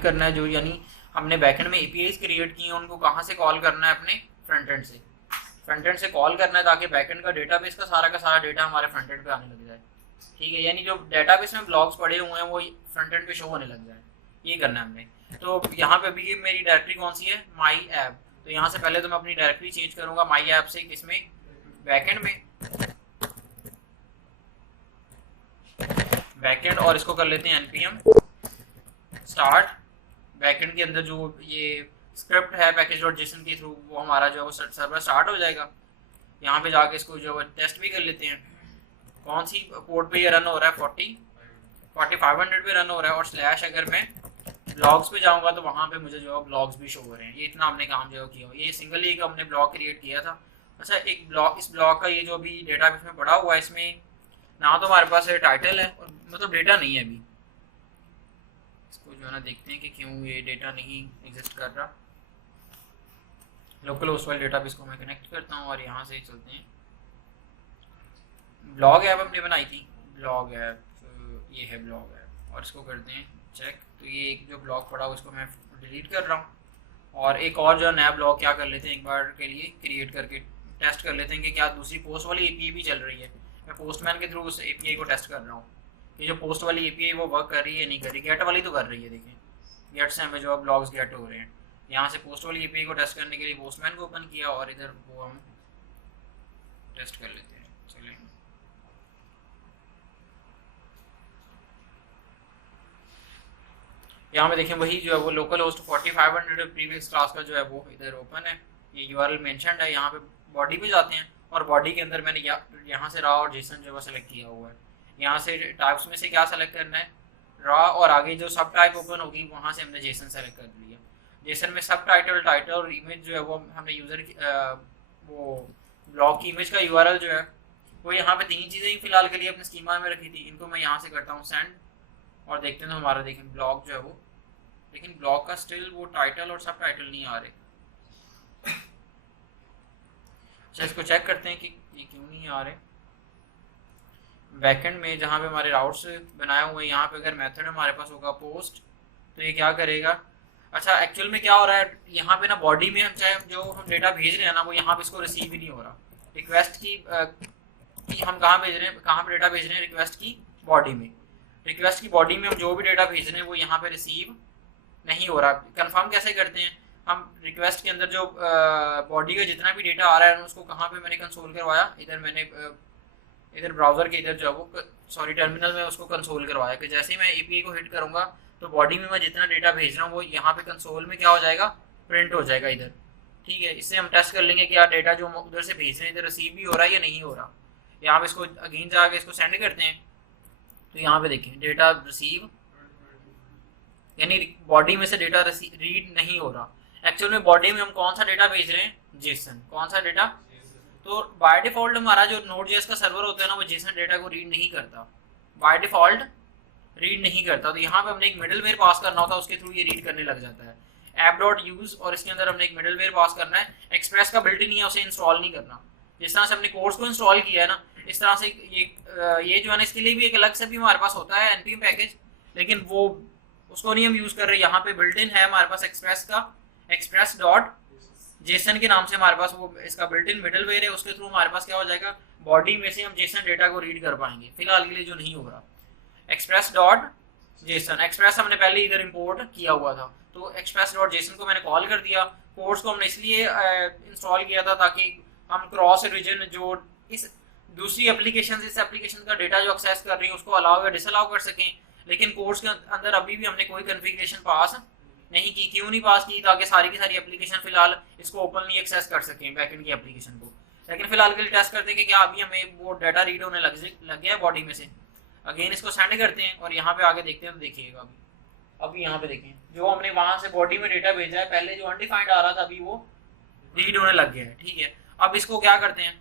करना है जो, यानी हमने बैकएंड में एपीआईज क्रिएट की हैं उनको कहाँ से कॉल करना है, अपने फ्रंट एंड से। फ्रंट एंड से कॉल करना है ताकि बैकएंड का डेटाबेस का सारा डेटा हमारे फ्रंट एंड पे आने लग जाए। ठीक है, यानी जो डेटाबेस में ब्लॉक्स पड़े हुए हैं वो फ्रंट एंड पे शो होने लग जाए, ये करना है हमने। तो यहाँ पे अभी मेरी डायरेक्टरी कौन सी है, माई ऐप। तो यहाँ से पहले तो मैं अपनी डायरेक्टरी चेंज करूंगा माई ऐप से किसमें, बैकएंड में, बैकएंड, और इसको कर लेते हैं npm स्टार्ट। बैकएंड के अंदर जो ये स्क्रिप्ट है पैकेज.json के थ्रू वो हमारा जो है वो सर्वर स्टार्ट हो जाएगा। यहाँ पे जाके इसको जो है टेस्ट भी कर लेते हैं, कौन सी पोर्ट पे ये रन हो रहा है, 4500 पे रन हो रहा है। और स्लैश अगर मैं ब्लॉग्स पे जाऊंगा तो वहाँ पे मुझे जो है ब्लॉग्स भी शो हो रहे हैं। ये इतना हमने काम जो किया, ये सिंगली एक हमने ब्लॉग क्रिएट किया था। अच्छा, एक ब्लॉग, इस ब्लॉग का ये जो अभी डेटाबेस में पड़ा हुआ है, इसमें ना तो हमारे पास टाइटल है और मतलब डेटा नहीं है अभी। इसको जो है ना देखते हैं कि क्यों ये डेटा नहीं एग्जिस्ट कर रहा। लोकल होस्ट वाले डेटाबेस को मैं कनेक्ट करता हूँ और यहाँ से चलते हैं। ब्लॉग ऐप हमने बनाई थी, ब्लॉग ऐप, ये है ब्लॉग ऐप, और इसको करते हैं चेक। तो ये एक जो ब्लॉग पड़ा उसको मैं डिलीट कर रहा हूँ और एक और जो नया ब्लॉग क्या कर लेते हैं, एक बार के लिए क्रिएट करके टेस्ट कर लेते हैं कि क्या दूसरी पोस्ट वाली एपीआई भी चल रही है। मैं पोस्टमैन के थ्रू उस एपीआई को टेस्ट कर रहा हूँ कि जो पोस्ट वाली एपीआई वो वर्क कर रही है नहीं कर रही। गेट वाली तो कर रही है, देखें गेट से हमें जो ब्लॉग्स गेट हो रहे हैं। यहाँ से पोस्ट वाली एपीआई को टेस्ट करने के लिए पोस्टमैन को ओपन किया और इधर वो हम टेस्ट कर लेते हैं। चलिए, यहाँ पे देखें वही जो है वो लोकल होस्ट 4500 प्रीवियस क्लास का जो है वो इधर ओपन है, ये यूआरएल मेंशन्ड है। यहाँ पे बॉडी पे जाते हैं और बॉडी के अंदर मैंने यहाँ से रॉ और जेसन जो है सेलेक्ट किया हुआ है। यहाँ से टाइप्स में से क्या सेलेक्ट करना है, रॉ, और आगे जो सब टाइप ओपन होगी वहाँ से हमने जेसन सेलेक्ट कर लिया। जेसन में सब टाइटल, टाइटल और इमेज जो है वो हमने यूज़र वो ब्लॉग की इमेज का यूआरएल जो है वो यहाँ पे 3 चीज़ें ही फिलहाल के लिए अपने स्कीमा में रखी थी। इनको मैं यहाँ से करता हूँ सेंड और देखते हैं तो हमारा देखें ब्लॉग जो है वो, लेकिन ब्लॉग का स्टिल वो टाइटल और सब टाइटल नहीं आ रहे। अच्छा, इसको चेक करते हैं कि ये क्यों नहीं आ रहे। बैकएंड में जहाँ पे हमारे राउट्स बनाए हुए हैं, यहाँ पे अगर मेथड हमारे पास होगा पोस्ट, तो ये क्या करेगा। अच्छा, एक्चुअल में क्या हो रहा है, यहाँ पे ना बॉडी में हम चाहे जो हम डेटा भेज रहे हैं ना वो यहाँ पे इसको रिसीव ही नहीं हो रहा। रिक्वेस्ट की हम कहाँ भेज रहे हैं, कहाँ पे डेटा भेज रहे हैं, रिक्वेस्ट की बॉडी में। रिक्वेस्ट की बॉडी में हम जो भी डेटा भेज रहे हैं वो यहाँ पे रिसीव नहीं हो रहा। कंफर्म कैसे करते हैं, हम रिक्वेस्ट के अंदर जो बॉडी का जितना भी डेटा आ रहा है उसको कहाँ पे मैंने कंसोल करवाया, इधर मैंने इधर ब्राउजर के इधर जो वो सॉरी टर्मिनल में उसको कंसोल करवाया कि जैसे ही मैं एपीआई को हिट करूँगा तो बॉडी में मैं जितना डेटा भेज रहा हूँ वो यहाँ पे कंसोल में क्या हो जाएगा, प्रिंट हो जाएगा इधर। ठीक है, इससे हम टेस्ट कर लेंगे कि यार डेटा जो हम उधर से भेज रहे हैं इधर रिसीव भी हो रहा है या नहीं हो रहा। यहाँ पे इसको अगेन जाके इसको सेंड करते हैं तो यहाँ पे देखें डेटा रिसीव, यानी बॉडी में से डेटा रीड नहीं हो रहा। एक्चुअल में बॉडी में हम कौन सा डेटा भेज रहे हैं, जेसन, कौन सा डेटा। तो बाय डिफॉल्ट हमारा जो नोड.जेएस का सर्वर होता है ना वो जेसन डेटा को रीड नहीं करता, बाय डिफॉल्ट रीड नहीं करता। तो यहाँ पे हमने एक मिडलवेयर पास करना होता है, उसके थ्रू ये रीड करने लग जाता है। app.use और इसके अंदर हमने एक मिडलवेयर पास करना है। एक्सप्रेस का बिल्ट इन है, उसे इंस्टॉल नहीं करना। जिस तरह से हमने कोर्स को इंस्टॉल किया है ना, इस तरह से ये जो है ना इसके लिए भी एक अलग से भी हमारे पास होता है npm पैकेज, लेकिन वो उसको नहीं हम यूज कर रहे। यहाँ पे बिल्ट इन है हमारे पास एक्सप्रेस का, express.json के नाम से हमारे पास वो इसका बिल्ट इन मिडलवेयर है। उसके थ्रू हमारे पास क्या हो जाएगा, बॉडी में से हम जेसन डेटा को रीड कर पाएंगे। फिलहाल के लिए जो नहीं हो रहा express.json, एक्सप्रेस हमने पहले इधर इंपोर्ट किया हुआ था तो express.json को मैंने कॉल कर दिया। कोर्स को हमने इसलिए इंस्टॉल किया था ताकि हम क्रॉस रीजन जो इस दूसरी एप्लीकेशन से इस एप्लीकेशन का डेटा जो एक्सेस कर रही है उसको अलाउ या डिसअलाउ कर सकें। लेकिन कोर्स के अंदर अभी भी हमने कोई कॉन्फ़िगरेशन पास नहीं की। क्यों नहीं पास की, ताकि सारी की सारी एप्लीकेशन फिलहाल इसको ओपनली एक्सेस कर सकें बैकएंड की एप्लीकेशन को। लेकिन फिलहाल के लिए टेस्ट करते हैं कि क्या अभी हमें वो डाटा रीड होने लग गया है बॉडी में से। अगेन इसको सेंड करते हैं और यहाँ पे आगे देखते हैं तो देखिएगा अभी यहाँ पे देखें जो हमने वहां से बॉडी में डेटा भेजा है, पहले जो अनडिफाइंड आ रहा था अभी वो रीड होने लग गया है। ठीक है, अब इसको क्या करते हैं,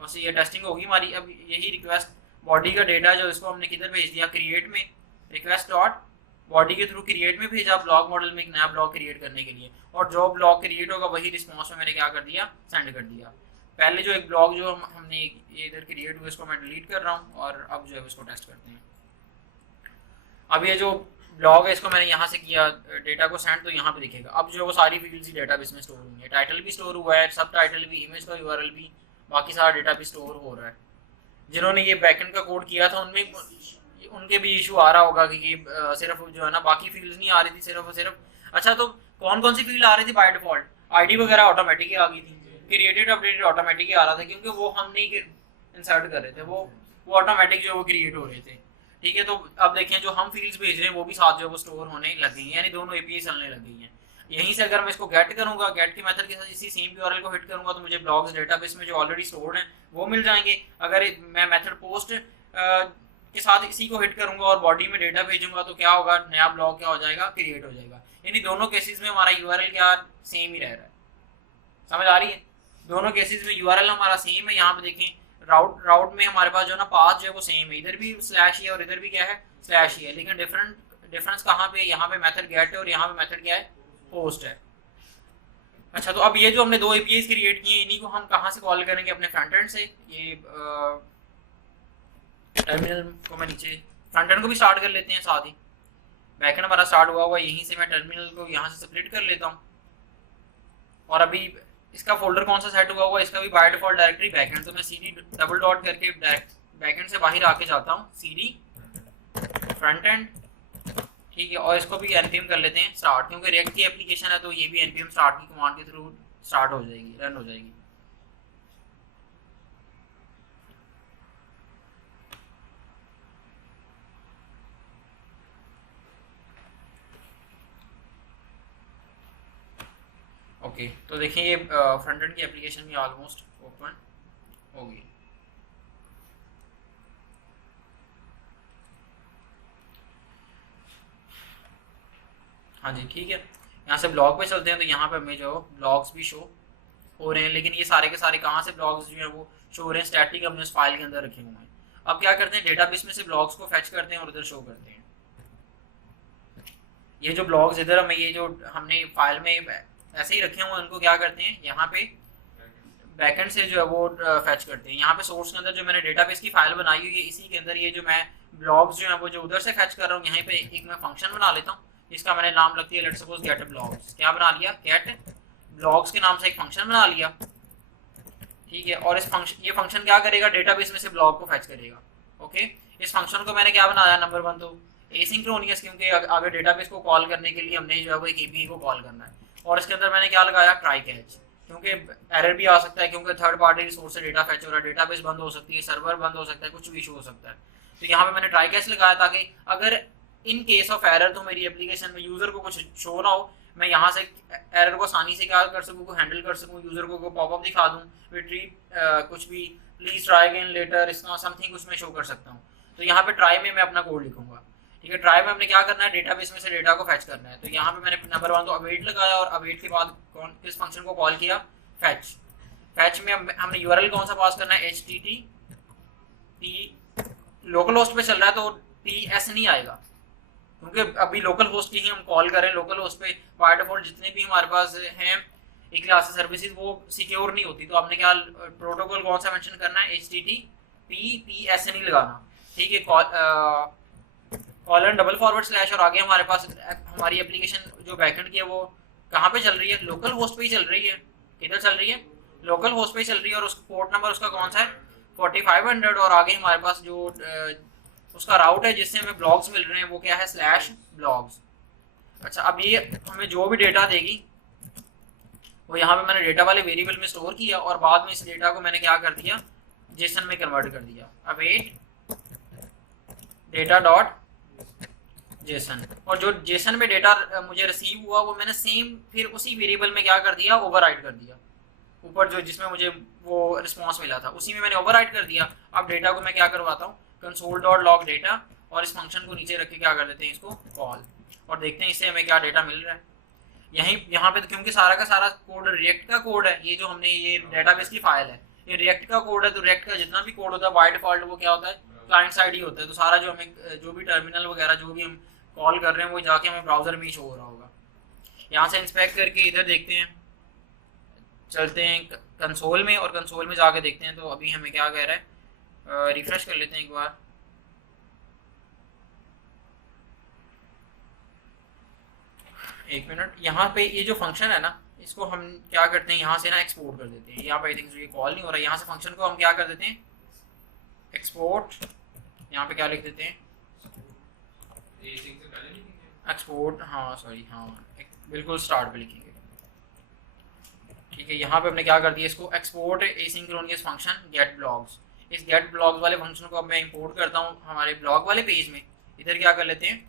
बस ये टेस्टिंग होगी हमारी। अब यही रिक्वेस्ट बॉडी का डेटा जो इसको हमने किधर भेज दिया, क्रिएट में, रिक्वेस्ट डॉट बॉडी के थ्रू क्रिएट में भेजा ब्लॉग मॉडल में एक नया ब्लॉग क्रिएट करने के लिए। और जो ब्लॉग क्रिएट होगा वही रिस्पॉन्स में मैंने क्या कर दिया, सेंड कर दिया। पहले जो एक ब्लॉग जो हमने ये इधर क्रिएट हुआ इसको मैं डिलीट कर रहा हूँ और अब जो है इसको टेस्ट करते हैं। अब ये जो ब्लॉग है इसको मैंने यहाँ से किया डेटा को सेंड, तो यहाँ पे दिखेगा। अब जो वो सारी फील्ड्स ही डेटाबेस में स्टोर हुई है, टाइटल भी स्टोर हुआ है, सब टाइटल भी, इमेज का यूआरएल भी, बाकी सारा डेटा भी स्टोर हो रहा है। जिन्होंने ये बैकएंड का कोड किया था उनमें उनके भी इशू आ रहा होगा कि सिर्फ जो है ना बाकी फील्ड्स नहीं आ रही थी, सिर्फ और सिर्फ। अच्छा, तो कौन कौन सी फील्ड आ रही थी बाय डिफॉल्ट? आईडी वगैरह ऑटोमेटिक ही आ गई थी, क्रिएटेड अपडेटेड ऑटोमेटिक ही आ रहा था, क्योंकि वो हम नहीं इंसर्ट कर रहे थे, वो ऑटोमेटिक जो वो क्रिएट हो रहे थे। ठीक है, तो अब देखें जो हम फील्ड्स भेज रहे हैं वो भी साथ जो है वो स्टोर होने लग गई हैं, यानी दोनों एपीआई चलने लग गई हैं। यहीं से अगर मैं इसको गेट करूंगा, गेट के मेथड के साथ इसी सेम यूआरएल को हिट करूंगा, तो मुझे ब्लॉग्स डेटाबेस में जो ऑलरेडी स्टोर्ड हैं वो मिल जाएंगे। अगर मैं मेथड पोस्ट के साथ इसी को हिट करूंगा और बॉडी में डेटा भेजूंगा, तो क्या होगा, नया ब्लॉग क्या हो जाएगा, क्रिएट हो जाएगा। यानी दोनों केसेस में हमारा यूआरएल क्या सेम ही रह रहा है। समझ आ रही है? दोनों केसेस में यूआरएल हमारा सेम है। यहाँ पे देखें राउट में हमारे पास जो ना पाथ जो है वो सेम है, इधर भी स्लैश ही है और इधर भी क्या है, स्लैश ही है, लेकिन डिफरेंस कहाँ पे? यहाँ पे मेथड गेट है और यहाँ पे मेथड क्या है, पोस्ट है। अच्छा, तो अब ये जो हमने दो एपीआई क्रिएट किए, इन्हीं को हम कहाँ से कॉल करेंगे? अपने फ्रंट एंड से। ये टर्मिनल को मैं नीचे फ्रंट एंड को भी स्टार्ट कर लेते हैं साथ ही। बैकएंड हमारा स्टार्ट हुआ यहीं से, मैं टर्मिनल को यहाँ से सेपरेट कर लेता हूँ। और अभी इसका फोल्डर कौन सा सेट हुआ इसका भी बाय डिफॉल्ट डायरेक्टरी बैकएंड, तो मैं सीडी डबल डॉट करके बैकएंड से बाहर आके जाता हूँ, सीडी फ्रंट एंड। ठीक है, और इसको भी एनपीएम कर लेते हैं स्टार्ट, क्योंकि रिएक्ट की एप्लीकेशन है तो ये भी एनपीएम स्टार्ट की कमांड के थ्रू स्टार्ट हो जाएगी, रन हो जाएगी। ओके, तो देखिए ये फ्रंट एंड की एप्लीकेशन भी ऑलमोस्ट ओपन हो गई। हाँ जी, ठीक है, यहाँ से ब्लॉग पे चलते हैं। तो यहाँ पे हमें जो ब्लॉग्स भी शो हो रहे हैं, लेकिन ये सारे के सारे कहाँ से ब्लॉग्स जो है वो शो हो रहे हैं, स्टैटिक अपने उस फाइल के अंदर रखे हुए हैं। अब क्या करते हैं, डेटाबेस में से ब्लॉग्स को फैच करते हैं और उधर शो करते हैं। ये जो ब्लॉग्स इधर हमें ये जो हमने फाइल में ऐसे ही रखे हुए हैं, उनको क्या करते हैं, यहाँ पे बैकएंड से जो है वो फैच करते हैं। यहाँ पे सोर्स के अंदर जो मैंने डेटाबेस की फाइल बनाई हुई है, इसी के अंदर ये जो मैं ब्लॉग्स जो है वो जो उधर से फैच कर रहा हूँ, यहाँ पे एक मैं फंक्शन बना लेता हूँ, इसका मैंने नाम लगती है लेट्स सपोज गेट ब्लॉग्स। क्या बना लिया, गेट ब्लॉग्स के नाम से एक फंक्शन बना लिया। ठीक है, और इस फंक्शन ये फंक्शन क्या करेगा, डेटाबेस में से ब्लॉग को फैच करेगा। ओके, इस फंक्शन को मैंने क्या बनाया, नंबर 1 तो एसिंक्रोनियस, क्योंकि आगे डेटाबेस को कॉल करने के लिए हमने जो है वो एक एपीआई को कॉल करना है। और इसके अंदर मैंने क्या लगाया, ट्राई कैच, क्योंकि एरर भी आ सकता है, क्योंकि थर्ड पार्टी रिसोर्स से डेटा फैच हो रहा है, डेटाबेस बंद हो सकती है, सर्वर बंद हो सकता है, कुछ भी इशू हो सकता है। तो यहाँ पे मैंने ट्राई कैच लगाया ताकि अगर इन केस ऑफ एरर तो मेरी एप्लीकेशन में यूजर को कुछ शो ना हो, मैं यहाँ से एरर को आसानी से क्या कर सकूँ, को हैंडल कर सकूँ, यूजर को पॉपअप दिखा दूँ, रिट्रीव कुछ भी, प्लीज ट्राई अगेन लेटर, इसका समथिंग कुछ मैं शो कर सकता हूँ। तो यहाँ पे ट्राई में मैं अपना कोड लिखूंगा। ठीक है, ट्राई में हमने क्या करना है, डेटाबेस में से डेटा को फैच करना है। तो यहाँ पे मैंने नंबर 1 तो अवेट लगाया, और अवेट के बाद किस फंक्शन को कॉल किया, फैच। फैच में हमने यूआरएल कौन सा पास करना है, http, लोकल होस्ट पे चल रहा है तो ps नहीं आएगा, क्योंकि अभी लोकल होस्ट की ही हम कॉल करें। लोकल होस्ट पे बाय डिफॉल्ट जितने भी हमारे पास हैं एक क्लास सर्विसेज वो सिक्योर नहीं होती, तो आपने क्या प्रोटोकॉल कौन सा मेंशन करना है, https नहीं लगाना। ठीक है, कॉलन डबल फॉरवर्ड स्लैश, और आगे हमारे पास हमारी एप्लीकेशन जो बैकएंड की है वो कहाँ पे चल रही है, लोकल होस्ट पे ही चल रही है। किधर चल रही है, लोकल होस्ट पे ही चल रही है, और उसका पोर्ट नंबर उसका कौन सा है, 4500, और आगे हमारे पास जो उसका राउट है जिससे हमें ब्लॉग्स मिल रहे हैं वो क्या है, /ब्लॉग्स। अच्छा, अब ये हमें जो भी डेटा देगी वो यहाँ पे मैंने डेटा वाले वेरिएबल में स्टोर किया, और बाद में इस डेटा को मैंने क्या कर दिया, जेसन में कन्वर्ट कर दिया। अवेट डेटा डॉट जेसन, और जो जेसन में डेटा मुझे रिसीव हुआ वो मैंने सेम फिर उसी वेरिएबल में क्या कर दिया, ओवरराइट कर दिया। ऊपर जो जिसमें मुझे वो रिस्पॉन्स मिला था उसी में मैंने ओवरराइट कर दिया। अब डेटा को मैं क्या करवाता हूँ, कंसोल डॉट लॉग डेटा, और इस फंक्शन को नीचे रख के क्या कर देते हैं, इसको कॉल, और देखते हैं इससे हमें क्या डेटा मिल रहा है। यहाँ पे तो क्योंकि सारा का सारा कोड रिएक्ट का कोड है, ये जो हमने ये डेटाबेस की फाइल है ये रिएक्ट का कोड है, तो रिएक्ट का जितना भी कोड होता है बाय डिफॉल्ट वो क्या होता है, क्लाइंट साइड ही होता है। तो सारा जो हमें जो भी टर्मिनल वगैरह जो भी हम कॉल कर रहे हैं वो जाके हमें ब्राउजर में ही शो हो रहा होगा। यहाँ से इंस्पेक्ट करके इधर देखते हैं, चलते हैं कंसोल में, और कंसोल में जाके देखते हैं। तो अभी हमें क्या कह रहा है, रिफ्रेश कर लेते हैं एक बार। एक मिनट, यहाँ पे ये जो फंक्शन है ना, इसको हम क्या करते हैं, यहाँ से ना एक्सपोर्ट कर देते हैं। यहाँ पे आई थिंक ये कॉल नहीं हो रहा, यहाँ से फंक्शन को हम क्या कर देते हैं, एक्सपोर्ट। यहाँ पे क्या लिख देते हैं, एक्सपोर्ट, हाँ सॉरी, हाँ बिल्कुल स्टार्ट पे लिखेंगे। ठीक है, यहाँ पे हमने क्या कर दिया, इसको एक्सपोर्ट एसिंक्रोनियस फंक्शन गेट ब्लॉग्स। इस गेट ब्लॉग्स वाले फंक्शन को अब मैं इंपोर्ट करता हूँ हमारे ब्लॉग वाले पेज में। इधर क्या कर लेते हैं,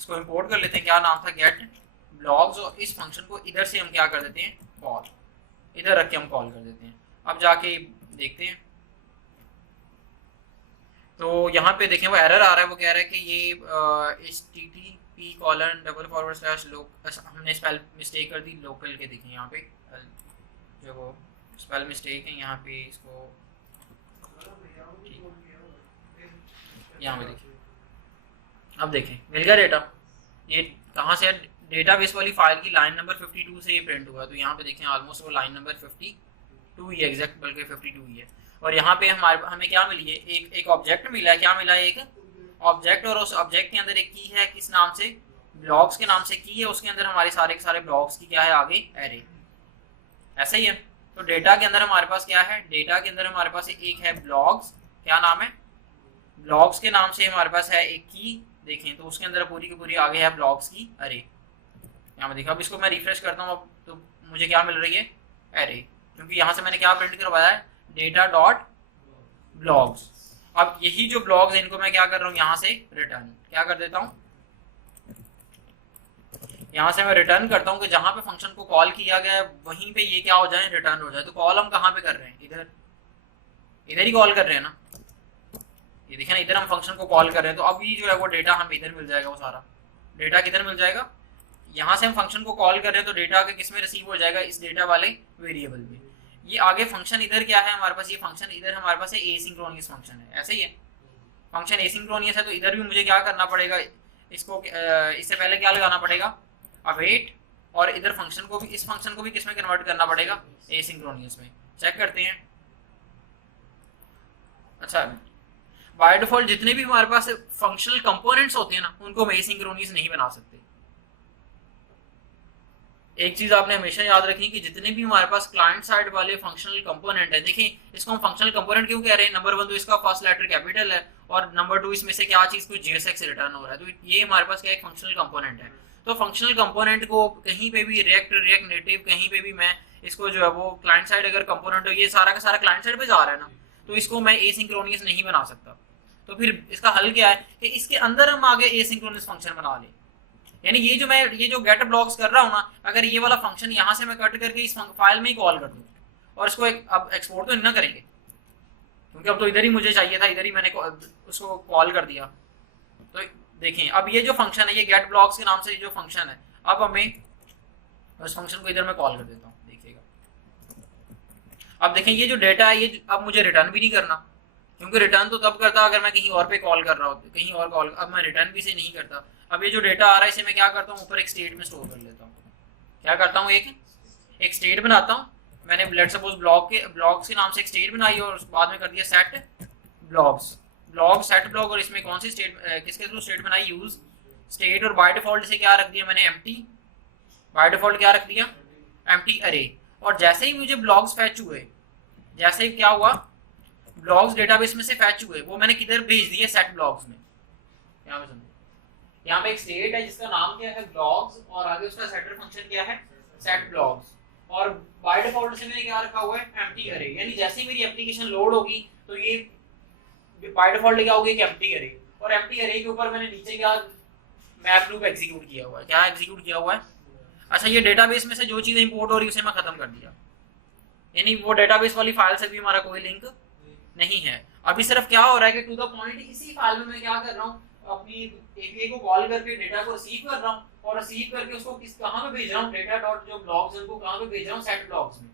इसको इंपोर्ट कर लेते हैं, क्या नाम था, गेट ब्लॉग्स, और इस फंक्शन को इधर से हम क्या कर देते हैं, कॉल, इधर रख के हम कॉल कर देते हैं। अब जाके देखते हैं, तो यहाँ पे देखें वो एरर आ रहा है, वो कह रहा है कि ये http:// हमने स्पेल मिस्टेक कर दी लोकल के। देखें यहाँ पे जो वो स्पेल मिस्टेक है, यहाँ पे इसको यहाँ पे देखिए, अब देखें मिल गया डेटा। ये कहाँ से, डेटाबेस वाली फाइल की लाइन नंबर 52 से ये प्रिंट हुआ। तो यहाँ पे देखें ऑलमोस्ट वो लाइन नंबर 52 ही एग्जैक्ट, बल्कि 52 ही है। और यहाँ पे हमें क्या मिली है, एक ऑब्जेक्ट मिला है। क्या मिला है, एक ऑब्जेक्ट, और उस ऑब्जेक्ट के अंदर एक की है, किस नाम से, ब्लॉग्स के नाम से की है। उसके अंदर हमारे सारे के सारे ब्लॉग्स की क्या है, आगे एरे, ऐसा ही है। तो डेटा के अंदर हमारे पास क्या है, डेटा के अंदर हमारे पास एक है ब्लॉग्स, क्या नाम है, ब्लॉग्स के नाम से हमारे पास है एक की। देखें तो उसके अंदर पूरी की पूरी आगे है ब्लॉग्स की अरे। यहाँ पे देखा, अब इसको मैं रिफ्रेश करता हूँ, अब तो मुझे क्या मिल रही है, एरे, क्योंकि यहाँ से मैंने क्या प्रिंट करवाया है, डेटा डॉट ब्लॉग्स। अब यही जो ब्लॉग्स है इनको मैं क्या कर रहा हूँ, यहाँ से रिटर्न क्या कर देता हूँ, यहाँ से मैं रिटर्न करता हूँ कि जहां पे फंक्शन को कॉल किया गया है वहीं पे ये क्या हो जाए, रिटर्न हो जाए। तो कॉल हम कहाँ पे कर रहे हैं, इधर, इधर ही कॉल कर रहे हैं ना। ये देखें ना, इधर हम फंक्शन को कॉल कर रहे हैं। तो अब ये जो है वो डेटा हमें इधर मिल जाएगा, वो सारा डेटा किधर मिल जाएगा, यहाँ से हम फंक्शन को कॉल कर रहे हैं तो डेटा के किस में रिसीव हो जाएगा, इस डेटा वाले वेरिएबल में। ये आगे फंक्शन इधर क्या है हमारे पास, ये फंक्शन इधर हमारे पास है एसिंक्रोनियस फंक्शन है, ऐसे ही है। फंक्शन एसिंक्रोनियस है तो इधर भी मुझे क्या करना पड़ेगा, इसको इससे पहले क्या लगाना पड़ेगा, अवेट, और इधर फंक्शन को भी, इस फंक्शन को भी किस में कन्वर्ट करना पड़ेगा, एसिंक्रोनियस में। चेक करते हैं। अच्छा, बाय डिफॉल्ट जितने भी हमारे पास फंक्शनल कंपोनेंट्स होते हैं ना, उनको हम एसिंक्रोनियस नहीं बना सकते। एक चीज आपने हमेशा याद रखनी कि जितने भी हमारे पास क्लाइंट साइड वाले फंक्शनल कंपोनेंट है, देखिए इसको हम फंक्शनल कंपोनेंट क्यों कह रहे हैं, नंबर 1 तो इसका फर्स्ट लेटर कैपिटल है, और नंबर 2 इसमें से क्या चीज कोई JSX रिटर्न हो रहा है। तो ये हमारे पास क्या एक फंक्शनल कंपोनेंट है। तो फंक्शनल कंपोनेंट को कहीं पे भी रिएक्ट नेटिव कहीं पे भी मैं इसको जो है वो क्लाइंट साइड अगर कंपोनेंट हो, ये सारा का सारा क्लाइंट साइड पे जा रहा है ना, तो इसको मैं एसिंक्रोनियस नहीं बना सकता। तो फिर इसका हल क्या है कि इसके अंदर हम आगे एसिंक्रोनस फंक्शन बना लें। यानी ये जो गेट ब्लॉक्स कर रहा हूँ ना, अगर ये वाला फंक्शन यहाँ से मैं कट करके इस फाइल में ही कॉल कर दूँ, और इसको अब एक्सपोर्ट तो नहीं करेंगे क्योंकि अब तो इधर ही मुझे चाहिए था, इधर ही मैंने उसको कॉल कर दिया। तो देखें अब ये जो फंक्शन है, ये गेट ब्लॉक्स के नाम से जो फंक्शन है, अब हमें उस फंक्शन को इधर मैं कॉल कर देता हूँ। देखिएगा, अब देखें ये जो डेटा है ये अब मुझे रिटर्न भी नहीं करना, क्योंकि रिटर्न तो तब करता अगर मैं कहीं और पे कॉल कर रहा हूँ, कहीं और कॉल, अब मैं रिटर्न भी से नहीं करता। अब ये जो डेटा आ रहा है इसे मैं क्या करता हूँ, ऊपर एक स्टेट में स्टोर कर लेता हूँ। क्या करता हूँ, एक स्टेट बनाता हूँ। मैंने लेट सपोज ब्लॉग्स के नाम से एक स्टेट बनाई और बाद में कर दिया सेट ब्लॉग सेट ब्लॉग, और इसमें कौन सी स्टेट, किसके थ्रू स्टेट बनाई, यूज स्टेट, और बाय डिफॉल्ट से क्या रख दिया मैंने, एम्प्टी। बाय डिफॉल्ट क्या रख दिया, एम्प्टी अरे। और जैसे ही मुझे ब्लॉग्स फैच हुए, जैसे ही क्या हुआ, ब्लॉग्स डेटाबेस में से फैच हुए, वो मैंने किधर भेज दिए, सेट ब्लॉग्स में। यहाँ पे समझो, यहाँ पे एक स्टेट है जिसका नाम क्या है, ब्लॉग्स, और आगे उसका सेटर फंक्शन क्या है, सेट ब्लॉग्स, और बाय डिफॉल्ट से मैंने क्या रखा हुआ है, एम्प्टी अरे। यानी जैसे ही मेरी एप्लीकेशन लोड होगी तो ये बाय डिफॉल्ट क्या होगी, एम्प्टी अरे, और एम्प्टी अरे के ऊपर मैंने नीचे क्या मैप लूप एग्जीक्यूट किया हुआ है। क्या एग्जीक्यूट किया हुआ है, अच्छा ये डेटाबेस में से जो चीज इंपोर्ट हो रही है उसे मैं खत्म कर दिया, यानी वो डेटाबेस वाली फाइल से भी हमारा कोई लिंक नहीं है। अभी सिर्फ क्या हो रहा है कि टू द पॉइंट इसी फाइल में मैं क्या कर रहा हूँ, अपनी एपीआई को कॉल करके डेटा को रिसीव कर रहा हूँ, और रिसीव करके उसको कहाँ पे भेज रहा हूँ, डेटा डॉट जो ब्लॉग्स है उनको कहाँ पे भेज रहा हूँ, सेट ब्लॉग्स में,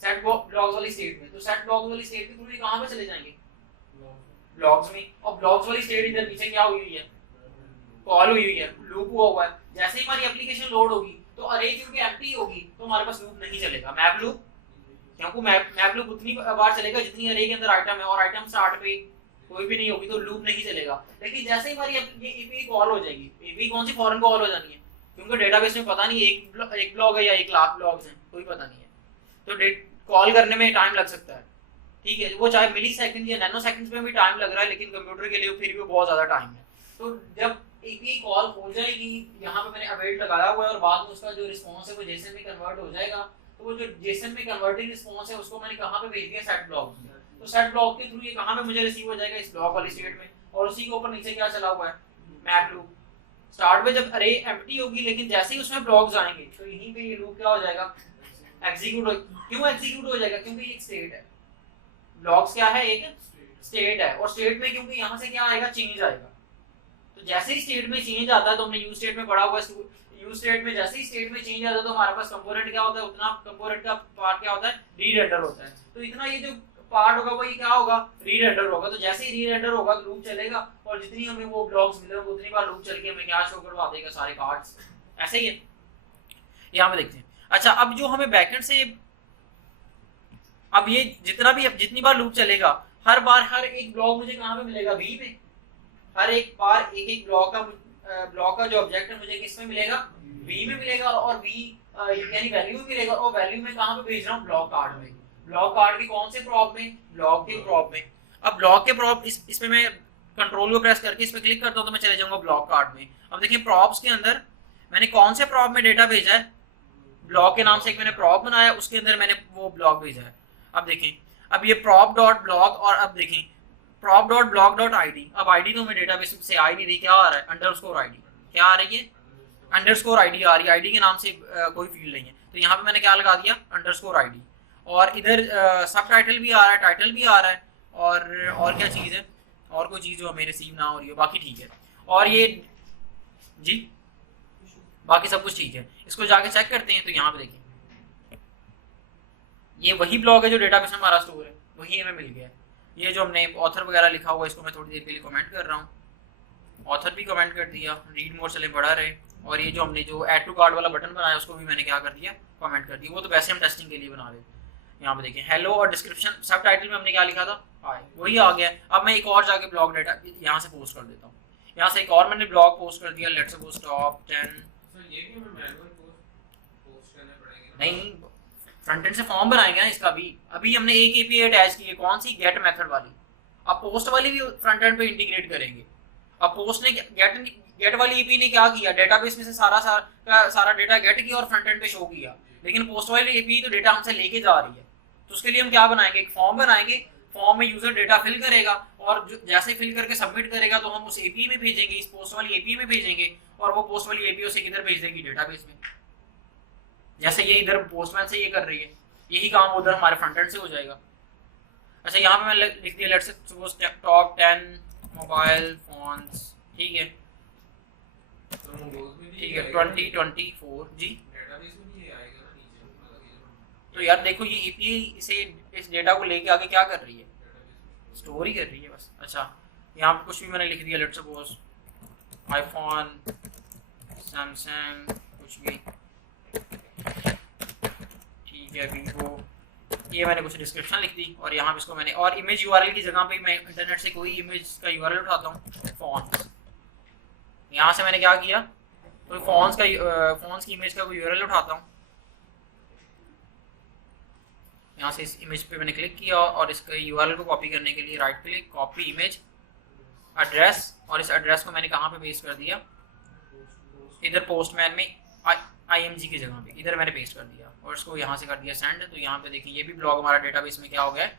सेट ब्लॉग्स वाली स्टेट में। तो सेट ब्लॉग्स वाली स्टेट के थ्रू कहाँ पे चले जाएंगे, ब्लॉग्स में, और ब्लॉग्स वाली स्टेट इधर पीछे क्या हुई है, कॉल हुई है, लूप हुआ है। जैसे ही हमारी एप्लीकेशन लोड होगी तो अरे क्योंकि एम्प्टी होगी तो हमारे पास लूप नहीं चलेगा, मैप लूप, क्योंकि मैप लूप उतनी बार चलेगा जितनी अरे के अंदर आइटम है, और आइटम स्टार्ट पे कोई भी नहीं होगी तो लूप नहीं चलेगा। लेकिन जैसे ही हमारी ये एपीआई कॉल हो जाएगी, एपीआई कौन सी फॉरेन कॉल हो जानी है, क्योंकि डेटाबेस में पता नहीं एक ब्लॉग है या 1 लाख ब्लॉग्स हैं, कोई पता नहीं है। तो कॉल करने में टाइम लग सकता है, ठीक है, वो चाहे मिली सेकंड या नैनो सेकंड्स में भी टाइम लग रहा है, लेकिन कंप्यूटर के लिए फिर भी बहुत ज्यादा टाइम है। तो जब एक ही कॉल हो जाएगी, यहाँ पे मैंने अवेट लगाया हुआ है और बाद में उसका जो रिस्पॉन्स है वो जेसन में कन्वर्ट हो जाएगा, तो वो जो जेसन में कन्वर्टेड रिस्पॉन्स है उसको मैंने कहाँ पे भेज दिया, सेट ब्लॉक में। तो सेट ब्लॉक के थ्रू ये कहाँ पे मुझे रिसीव हो जाएगा, इस ब्लॉक वाली स्टेट में, और उसी के ऊपर नीचे क्या चला हुआ है, मैप लूप। स्टार्ट में जब अरे एम्प्टी होगी, लेकिन जैसे ही उसमें ब्लॉक्स आएंगे तो यहीं पे ये लूप क्या हो जाएगा, एग्जीक्यूट हो। क्यों एग्जीक्यूट हो जाएगा, क्योंकि ये एक स्टेट है, ब्लॉक्स क्या है, एक स्टेट है, और स्टेट में क्योंकि यहाँ से क्या आएगा, चेंज आएगा। तो जैसे ही स्टेट में चेंज आता है, तो हमने यूज स्टेट में पढ़ा हुआ है, यूज स्टेट में जैसे ही स्टेट में चेंज आता है तो हमारे पास कंपोनेंट क्या होता है, उतना कंपोनेंट का पार्ट क्या होता है, रीरेंडर होता है। तो इतना ये जो पार्ट होगा वो ये क्या होगा, रीरेंडर होगा। तो जैसे ही रीरेंडर होगा तो लूप चलेगा, और जितनी हमें वो ब्लॉक्स मिले उतनी बार लूप चल के हमें क्या शो करवा देगा, सारे कार्ड्स। ऐसे ही है, यहाँ पे देखते हैं। अच्छा, अब जो हमें बैकएंड से, अब ये जितनी बार लूप चलेगा, हर बार हर एक ब्लॉक मुझे कहाँ पे मिलेगा, वी में। हर एक बार एक ब्लॉक का जो ऑब्जेक्ट है मुझे किस में मिलेगा, वी में मिलेगा, और वी यानी वैल्यू में मिलेगा, और वैल्यू में कहाँ पे भेज रहा हूँ, ब्लॉक कार्ड में। ब्लॉक कार्ड के कौन से प्रॉप में, ब्लॉक के प्रॉप में। अब ब्लॉक के प्रॉप इसमें मैं कंट्रोल को प्रेस करके इस पे क्लिक करता हूँ तो मैं चले जाऊंगा ब्लॉक कार्ड में। अब देखिए प्रॉप्स के अंदर मैंने कौन से प्रॉप में डेटा भेजा है, ब्लॉक के नाम से एक मैंने प्रॉप बनाया, उसके अंदर मैंने वो ब्लॉक भेजा है। अब देखें, अब ये प्रॉप डॉट ब्लॉक, और अब देखें prop dot block dot ID. अब आईडी तो हमें डेटाबेस से आ ही नहीं रही, क्या आ रहा है, अंडरस्कोर आईडी। क्या आ रही है, अंडरस्कोर आईडी आ रही है, आईडी के नाम से कोई फील्ड नहीं है। तो यहाँ पे मैंने क्या लगा दिया, अंडरस्कोर आईडी। और इधर सब टाइटल भी आ रहा है, टाइटल भी आ रहा है, और क्या चीज़ है, और कोई चीज़ जो हमें रिसीव ना हो रही हो, बाकी ठीक है। और ये जी बाकी सब कुछ ठीक है। इसको जाके चेक करते हैं, तो यहाँ पे देखिए ये वही ब्लॉग है जो डेटाबेस में हमारा स्टोर है, वही हमें मिल गया है। ये जो हमने ऑथर वगैरह लिखा हुआ है, इसको मैं थोड़ी देर के लिए कमेंट कर रहा हूँ, ऑथर भी कमेंट कर दिया, रीड मोर चले बढ़ा रहे। और ये जो हमने जो ऐड टू कार्ड वाला बटन बनाया उसको भी मैंने क्या कर दिया, कमेंट कर दिया। वो तो वैसे हम टेस्टिंग के लिए बना रहे। यहाँ पे देखिए हेलो, और डिस्क्रिप्शन सब टाइटल में हमने क्या लिखा था, हाय, वही आ गया। अब मैं एक और जाके ब्लॉग डेटा यहाँ से पोस्ट कर देता हूँ। यहाँ से एक और मैंने ब्लॉग पोस्ट कर दिया, लेट्स सपोज टॉप 10। नहीं, फ्रंट एंड से फॉर्म बनाएंगे ना इसका भी। अभी हमने एक एपीआई अटैच की है, कौन सी, गेट मेथड वाली। अब पोस्ट वाली भी फ्रंट एंड पे इंटीग्रेट करेंगे। अब पोस्ट ने गेट वाली एपी ने क्या किया, डेटाबेस में से सारा डेटा गेट किया और फ्रंट एंड पे शो किया, लेकिन पोस्ट वाली एपी तो डेटा हमसे लेके जा रही है। तो उसके लिए हम क्या बनाएंगे, एक फॉर्म बनाएंगे, फॉर्म में यूजर डेटा फिल करेगा, और जैसे फिल करके सबमिट करेगा तो हम उस एपी में भेजेंगे, इस पोस्ट वाली एपी में भेजेंगे, और वो पोस्ट वाली एपी उसे किधर भेज देगी, डेटाबेस में। जैसे ये इधर पोस्टमैन से ये कर रही है, यही काम उधर हमारे फ्रंट एंड से हो जाएगा। अच्छा, यहाँ पे मैं लिख दिया let's suppose top 10 mobile phones, ठीक है, ठीक है 2024 जी। तो यार देखो ये एपीआई इसे इस डेटा को लेके आगे क्या कर रही है, स्टोर ही कर रही है बस। अच्छा, यहाँ पे कुछ भी मैंने लिख दिया, लेट्स सपोज आईफोन, सैमसंग, कुछ भी, ठीक है, वीवो, ये मैंने कुछ डिस्क्रिप्शन लिख दी। और यहाँ पे इसको मैंने, और इमेज यूआरएल की जगह पे मैं इंटरनेट से कोई इमेज का यूआरएल उठाता हूँ, फॉन्ट्स। यहाँ से मैंने क्या किया, कोई फॉन्ट्स की इमेज का कोई यूआरएल उठाता हूँ। यहाँ से इस इमेज पे मैंने क्लिक किया, और इसके यूआरएल को कॉपी करने के लिए right click, copy image, address, और इस एड्रेस को मैंने कहाँ पे पेस्ट कर दिया, इधर पोस्टमैन में IMG की जगह पे इधर मैंने पेस्ट कर दिया, और इसको यहाँ से कर दिया सेंड। तो यहाँ पे देखिए ये भी ब्लॉग हमारा डेटाबेस में क्या हो गया है,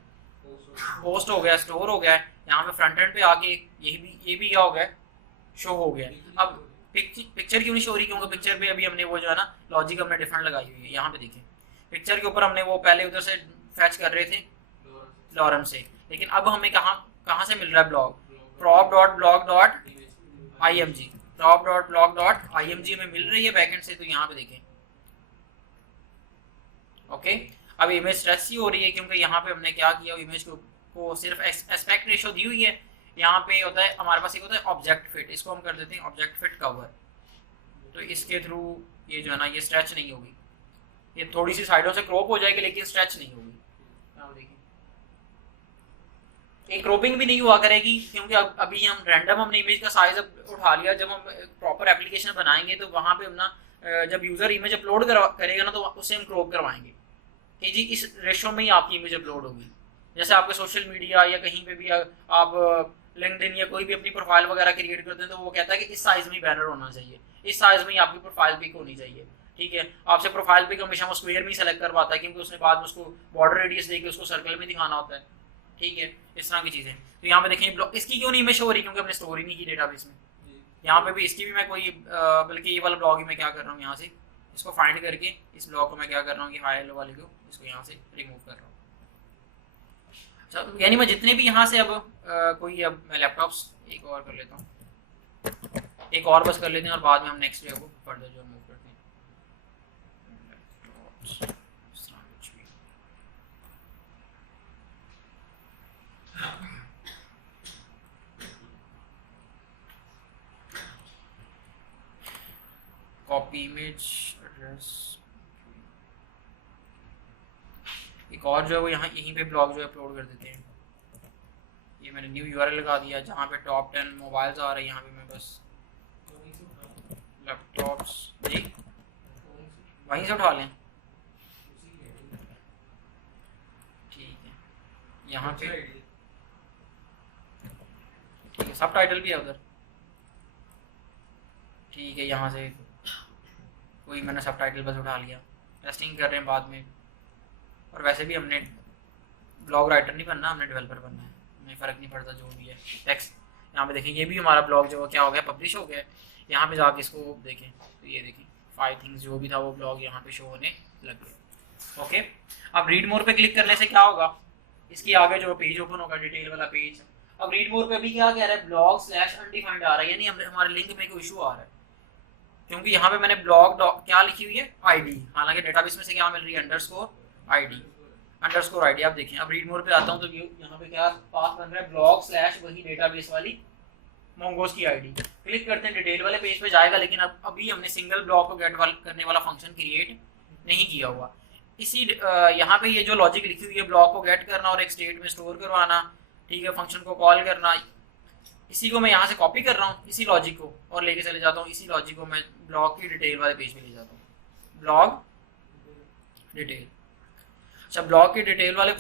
पोस्ट हो गया, स्टोर हो गया है। यहाँ पे फ्रंट एंड पे आके ये भी क्या हो गया, शो हो गया। अब पिक्चर क्यों नहीं शो रही, क्योंकि पिक्चर पे अभी हमने वो जो है ना लॉजिक हमने डिफरेंट लगाई हुई है। यहाँ पे देखिए पिक्चर के ऊपर हमने वो पहले उधर से फैच कर रहे थे लॉरम से, लेकिन अब हमें कहाँ से मिल रहा है blog, prop dot blog dot IMG, prop dot blog dot IMG में मिल रही है बैकएंड से। तो यहाँ पे देखें ओके। अब इमेज स्ट्रेच सी हो रही है, क्योंकि यहाँ पे हमने क्या किया, इमेज को सिर्फ एस्पेक्ट रेशो दी हुई है। यहाँ पे होता है हमारे पास एक होता है ऑब्जेक्ट फिट, इसको हम कर देते हैं ऑब्जेक्ट फिट कवर। तो इसके थ्रू ये जो है ना ये स्ट्रेच नहीं होगी, ये थोड़ी सी साइडों से क्रॉप हो जाएगी लेकिन स्ट्रेच नहीं होगी। देखिए एक क्रॉपिंग भी नहीं हुआ करेगी, क्योंकि अभी हम रैंडम हमने इमेज का साइज उठा लिया। जब हम प्रॉपर एप्लीकेशन बनाएंगे तो वहाँ पे अपना जब यूज़र इमेज अपलोड करेगा ना, तो उससे हम क्रॉप करवाएंगे कि जी इस रेशो में ही आपकी इमेज अपलोड होगी। जैसे आपके सोशल मीडिया या कहीं पे भी आप लिंक्डइन या कोई भी अपनी प्रोफाइल वगैरह क्रिएट करते हैं, तो वो कहता है कि इस साइज में बैनर होना चाहिए, इस साइज में ही आपकी प्रोफाइल पिक होनी चाहिए। ठीक है, आपसे प्रोफाइल पिक हमेशा वो स्क्वायर में ही सेलेक्ट करवाता है, क्योंकि उसने बाद में उसको बॉर्डर रेडियस देके उसको सर्कल में दिखाना होता है। ठीक है, इस तरह की चीज़ें। तो यहाँ पे देखें इसकी क्यों नहीं इमेज शो हो रही, क्योंकि हमने स्टोर ही नहीं की डेटाबेस में। यहाँ पे भी इसकी भी मैं कोई बल्कि ये वाला ब्लॉग ही मैं क्या कर रहा हूँ, यहाँ से इसको फाइंड करके इस ब्लॉग को मैं क्या कर रहा हूँ कि हाई हेलो वाले को इसको यहाँ से रिमूव कर रहा हूँ। यानी मैं जितने भी यहाँ से अब कोई अब मैं लैपटॉप्स एक और कर लेता हूँ, एक और बस कर लेते हैं, और बाद में हम नेक्स्ट डे को फर्दर जो मूव करते हैं। कॉपी इमेज एड्रेस, एक और जो है वो यहाँ यहीं पे ब्लॉग जो है अपलोड कर देते हैं। ये मैंने न्यू यूआरएल लगा दिया, जहाँ पे टॉप 10 मोबाइल्स आ रहे हैं, यहाँ पे मैं बस लैपटॉप्स जी वहीं से उठा लें। ठीक है, यहाँ पे ठीक है, सब टाइटल भी है उधर। ठीक है, यहाँ से कोई मैंने सब टाइटल बस उठा लिया, टेस्टिंग कर रहे हैं बाद में। और वैसे भी हमने ब्लॉग राइटर नहीं बनना, हमने डेवलपर बनना है, हमें फ़र्क नहीं पड़ता जो भी है टेक्स्ट। यहाँ पे देखें, ये भी हमारा ब्लॉग जो क्या हो गया, पब्लिश हो गया। यहाँ पे जाके इसको देखें तो ये देखें 5 थिंग्स जो भी था वो ब्लॉग यहाँ पे शो होने लग गए। ओके, अब रीड मोर पे क्लिक करने से क्या होगा, इसकी आगे जो पेज ओपन होगा डिटेल वाला पेज। अब रीड मोर पे अभी क्या कह रहा है, blog/undefined आ रहा है, यानी हमारे लिंक में कोई इशू आ रहा है, क्योंकि यहाँ पे मैंने ब्लॉग क्या लिखी हुई है, ID। हालांकि डेटाबेस में से क्या मिल रही है, अंडरस्कोर ID। आप देखें, अब रीड मोर पे आता हूँ तो यहाँ पे क्या पाथ बन रहा है, blog/ वही डेटाबेस वाली मोंगोस की ID। क्लिक करते हैं, डिटेल वाले पेज पे जाएगा, लेकिन अब अभी हमने सिंगल ब्लॉक को गेट करने वाला फंक्शन क्रिएट नहीं किया हुआ। इसी यहाँ पे ये जो लॉजिक लिखी हुई है, ब्लॉक को गेट करना और एक स्टेट में स्टोर करवाना, ठीक है, फंक्शन को कॉल करना, इसी को मैं यहाँ से कॉपी कर रहा हूँ, इसी लॉजिक को, और लेके चले जाता हूँ। इसी लॉजिक को मैं ब्लॉग की डिटेल वाले पेज में ले जाता हूँ, ब्लॉग डिटेल। अच्छा, ब्लॉग की डिटेल वाले,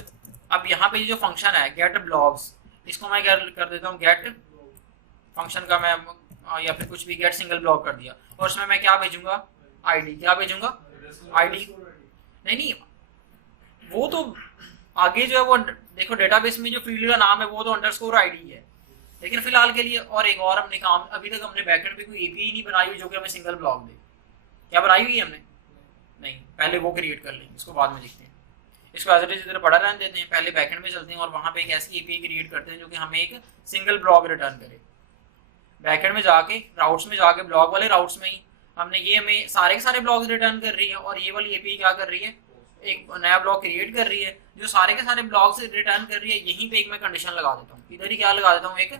अब यहाँ पे ये जो फंक्शन है गेट ब्लॉग्स, इसको मैं क्या कर देता हूँ, गेट फंक्शन का मैं या फिर कुछ भी गेट सिंगल ब्लॉग कर दिया, और उसमें मैं क्या भेजूंगा, ID। क्या भेजूंगा, ID। नहीं, वो तो आगे जो है वो देखो, डेटाबेस में जो फील्ड का नाम है वो तो _ID है, लेकिन फिलहाल के लिए और एक और हमने काम, अभी तक हमने बैकएंड पे कोई API नहीं बनाई हुई जो कि हमें सिंगल ब्लॉग दे। क्या बनाई हुई है हमने, नहीं, पहले वो क्रिएट कर लें, इसको बाद में लिखते हैं। इसको एज इट इज इधर पड़ा रहने देते हैं, पहले बैकएंड में चलते हैं और वहाँ पे एक ऐसी API क्रिएट करते हैं जो कि हमें एक सिंगल ब्लॉग रिटर्न करे। बैकएंड में जाके राउट्स में जाके ब्लॉग वाले राउट्स में ही हमने ये हमें सारे के सारे ब्लॉग रिटर्न कर रही है, और ये वाली API क्या कर रही है, एक नया ब्लॉग क्रिएट कर रही है जो सारे के सारे ब्लॉग से रिटर्न कर रही है। यहीं पे एक मैं कंडीशन लगा देता हूँ, इधर ही क्या लगा देता हूँ, एक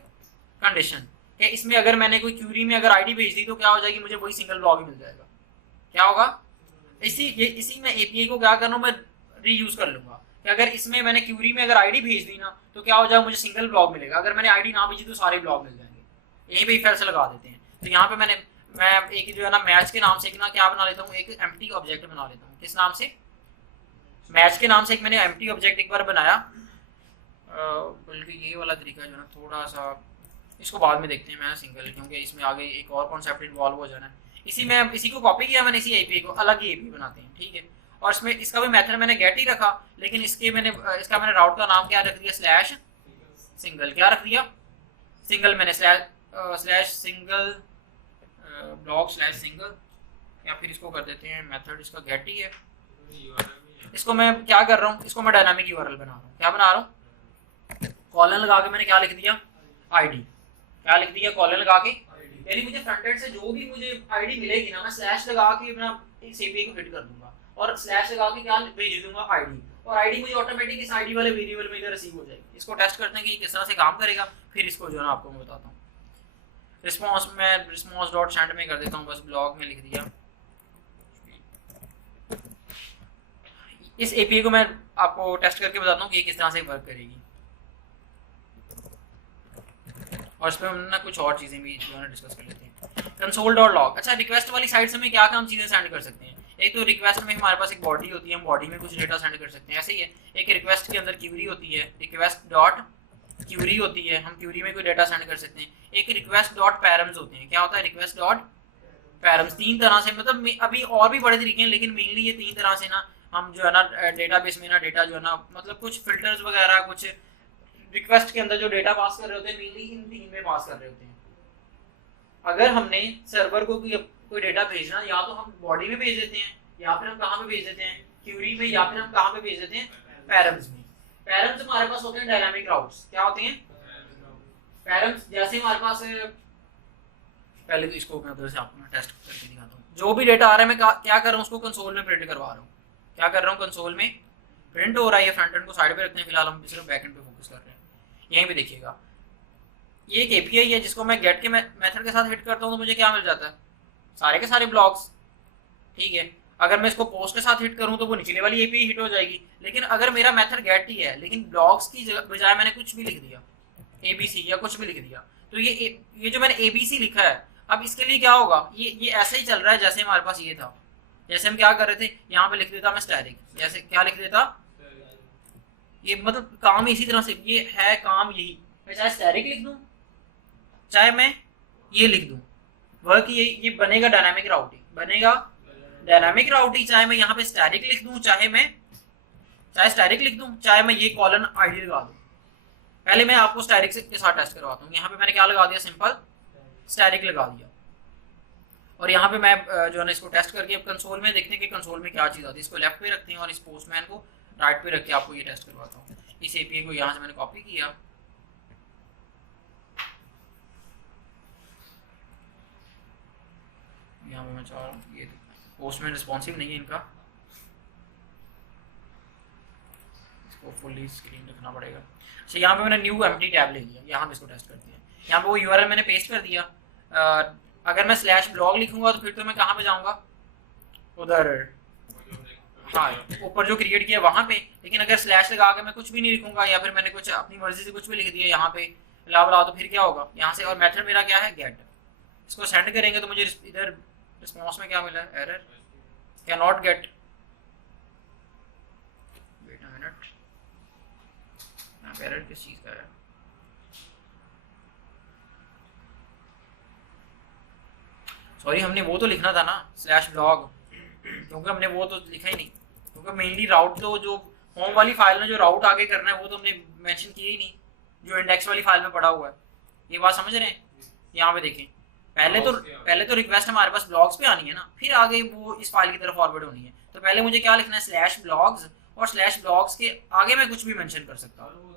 कंडीशन कि इसमें अगर मैंने कोई क्यूरी में अगर ID भेज दी तो क्या हो जाएगी, मुझे वही सिंगल ब्लॉग ही मिल जाएगा। क्या होगा, इसी में API को क्या करना, मैं रीयूज कर लूंगा कि अगर इसमें मैंने क्यूरी में अगर ID भेज दी ना तो क्या हो जाएगा, मुझे सिंगल ब्लॉग मिलेगा। अगर मैंने ID ना भेजी तो सारे ब्लॉग मिल जाएंगे। यहीं पे इफ एल्स लगा देते हैं। तो यहाँ पे मैं एक जो है ना मैच के नाम से एक ना क्या बना लेता हूँ, एक एम्प्टी ऑब्जेक्ट बना लेता हूँ। किस नाम से, मैच के नाम से एक मैंने एम्प्टी ऑब्जेक्ट एक बार बनाया। बल्कि ये वाला तरीका जो है ना थोड़ा सा, इसको बाद में देखते हैं मैं सिंगल, क्योंकि इसमें आगे एक और कॉन्सेप्ट इन्वॉल्व हो जाना है। इसी को कॉपी किया मैंने, इसी API को अलग ही API बनाते हैं, ठीक है। और इसमें इसका भी मेथड मैंने गेट ही रखा, लेकिन इसका मैंने राउट का नाम क्या रख दिया, /सिंगल। क्या रख दिया, सिंगल। मैंने /सिंगल ब्लॉग /सिंगल, या फिर इसको कर देते हैं मेथड इसका गेट ही है। इसको मैं क्या कर रहा हूँ, इसको मैं डायनामिक URL बना रहा हूँ। क्या बना रहा हूँ, कॉलन लगा के मैंने क्या लिख दिया, ID। क्या लिख दिया, कॉलन लगा के, यानी मुझे फ्रंट एंड से जो भी मुझे ID मिलेगी ना, मैं स्लैश लगा के अपना इस API को हिट कर दूंगा और स्लैश लगा के क्या भेज दूंगा, ID। और ID मुझे ऑटोमेटिक इस ID वाले वेरिएबल में इधर रिसीव हो जाएगी। इसको टेस्ट करते हैं कि किस तरह से काम करेगा, फिर इसको जो है ना आपको मैं बताता हूँ। response.send में कर देता हूँ, बस ब्लॉग में लिख दिया। इस API को मैं आपको टेस्ट करके बताता हूँ कि किस तरह से वर्क करेगी। और इस पर हम ना कुछ और चीज़ें भी जो है ना डिस्कस कर लेते हैं। कंसोल डॉट लॉग, अच्छा रिक्वेस्ट वाली साइड से हमें क्या काम चीज़ें सेंड कर सकते हैं। एक तो रिक्वेस्ट में हमारे पास एक बॉडी होती है, हम बॉडी में कुछ डेटा सेंड कर सकते हैं, ऐसे ही है। एक रिक्वेस्ट के अंदर क्यूरी होती है, रिक्वेस्ट डॉट क्यूरी होती है, हम क्यूरी में कोई डेटा सेंड कर सकते हैं। एक रिक्वेस्ट डॉट पैरम्स होते हैं, क्या होता है रिक्वेस्ट डॉट पैरम्स। तीन तरह से, मतलब अभी और भी बड़े तरीके हैं, लेकिन मेनली ये तीन तरह से ना हम जो है ना डेटाबेस में ना डेटा जो है ना, मतलब कुछ फिल्टर्स वगैरह कुछ रिक्वेस्ट के अंदर जो डेटा पास कर रहे होते हैं, मेनली इन तीन में पास कर रहे होते हैं। अगर हमने सर्वर को कोई डेटा भेजना, या तो हम बॉडी में भेज देते हैं, या फिर हम कहाँ पे भेज देते हैं, क्यूरी में, या फिर हम कहाँ पे भेज देते हैं, पैरम्स में। पैरम्स हमारे पास होते हैं डायनामिक राउट्स। क्या होते हैं पैरम्स? जैसे हमारे पास, पहले तो इसको मैं उधर से आपको टेस्ट करके दिखाता हूँ। जो भी डेटा आ रहा है मैं क्या कर रहा हूँ, उसको कंसोल में प्रिंट करवा रहा हूँ। क्या कर रहा हूँ, कंसोल में प्रिंट हो रहा है। ये फ्रंट एंड को साइड पे रखते हैं, फिलहाल हम सिर्फ बैक एंड पे फोकस कर रहे हैं। यहीं पे देखिएगा, ये एक एपीआई है जिसको मैं गेट के मेथड के साथ हिट करता हूँ तो मुझे क्या मिल जाता है, सारे के सारे ब्लॉक्स। ठीक है, अगर मैं इसको पोस्ट के साथ हिट करूँ तो वो निचले वाली एपीआई हिट हो जाएगी। लेकिन अगर मेरा मेथड गेट ही है, लेकिन ब्लॉक्स की बजाय मैंने कुछ भी लिख दिया, एबीसी या कुछ भी लिख दिया, तो ये जो मैंने एबीसी लिखा है, अब इसके लिए क्या होगा, ये ऐसे ही चल रहा है जैसे हमारे पास ये था। जैसे हम क्या कर रहे थे, यहाँ पे लिख देता मैं स्टैटिक, जैसे क्या लिख देता, ये मतलब काम इसी तरह से, ये है काम यही। मैं चाहे स्टैटिक लिख दूं, चाहे मैं ये लिख दूं, वर्क ये बनेगा डायनामिक राउटिंग, बनेगा डायनामिक राउटिंग। चाहे मैं यहाँ पे स्टैटिक लिख दूं, चाहे स्टैटिक लिख दूं, चाहे मैं ये कॉलन आईडी लगा दूं। पहले मैं आपको स्टैटिक के साथ टेस्ट करवाता हूँ। यहाँ पे मैंने क्या लगा दिया, सिंपल स्टैटिक लगा दिया। और यहाँ पे मैं जो है ना इसको टेस्ट करके अब कंसोल में देखते हैं कि कंसोल में क्या चीज़ आती है। इसको लेफ्ट पे रखते हैं और इस पोस्टमैन को राइट पे रख के आपको ये टेस्ट करवाता हूँ। इस एपीआई को यहाँ से मैंने कॉपी किया, यहाँ पे मैं चाह रहा हूँ, ये पोस्टमैन रिस्पॉन्सिव नहीं है इनका, इसको फुली स्क्रीन रखना पड़ेगा। अच्छा, यहाँ पे मैंने न्यू एम्प्टी टैब ले लिया, यहाँ पे इसको टेस्ट करते हैं। यहाँ पे वो यूआरएल मैंने पेस्ट कर दिया। अगर मैं स्लैश ब्लॉग लिखूंगा तो फिर तो मैं कहाँ पे जाऊँगा, उधर, हाँ ऊपर जो क्रिएट किया वहाँ पे। लेकिन अगर स्लैश लगा के मैं कुछ भी नहीं लिखूंगा, या फिर मैंने कुछ अपनी मर्जी से कुछ भी लिख दिया यहाँ पे ला, तो फिर क्या होगा यहाँ से। और मेथड मेरा क्या है, गेट। इसको सेंड करेंगे तो मुझे इधर रिस्पॉन्स में क्या मिला, error, can not get. Wait a minute, यहाँ पे एरर किस चीज़ का है, सॉरी हमने वो तो लिखना था ना स्लैश ब्लॉग, क्योंकि हमने वो तो लिखा ही नहीं। क्योंकि मेनली राउट तो जो होम वाली फाइल में जो राउट आगे करना है वो तो हमने मेंशन किया ही नहीं, जो इंडेक्स वाली फाइल में पड़ा हुआ है। ये बात समझ रहे हैं? यहाँ पे देखें, पहले तो रिक्वेस्ट हमारे पास ब्लॉग्स पे आनी है ना, फिर आगे वो इस फाइल की तरफ फॉरवर्ड होनी है। तो पहले मुझे क्या लिखना है, स्लैश ब्लॉग्स, और स्लैश ब्लॉग्स के आगे मैं कुछ भी मेंशन कर सकता हूँ।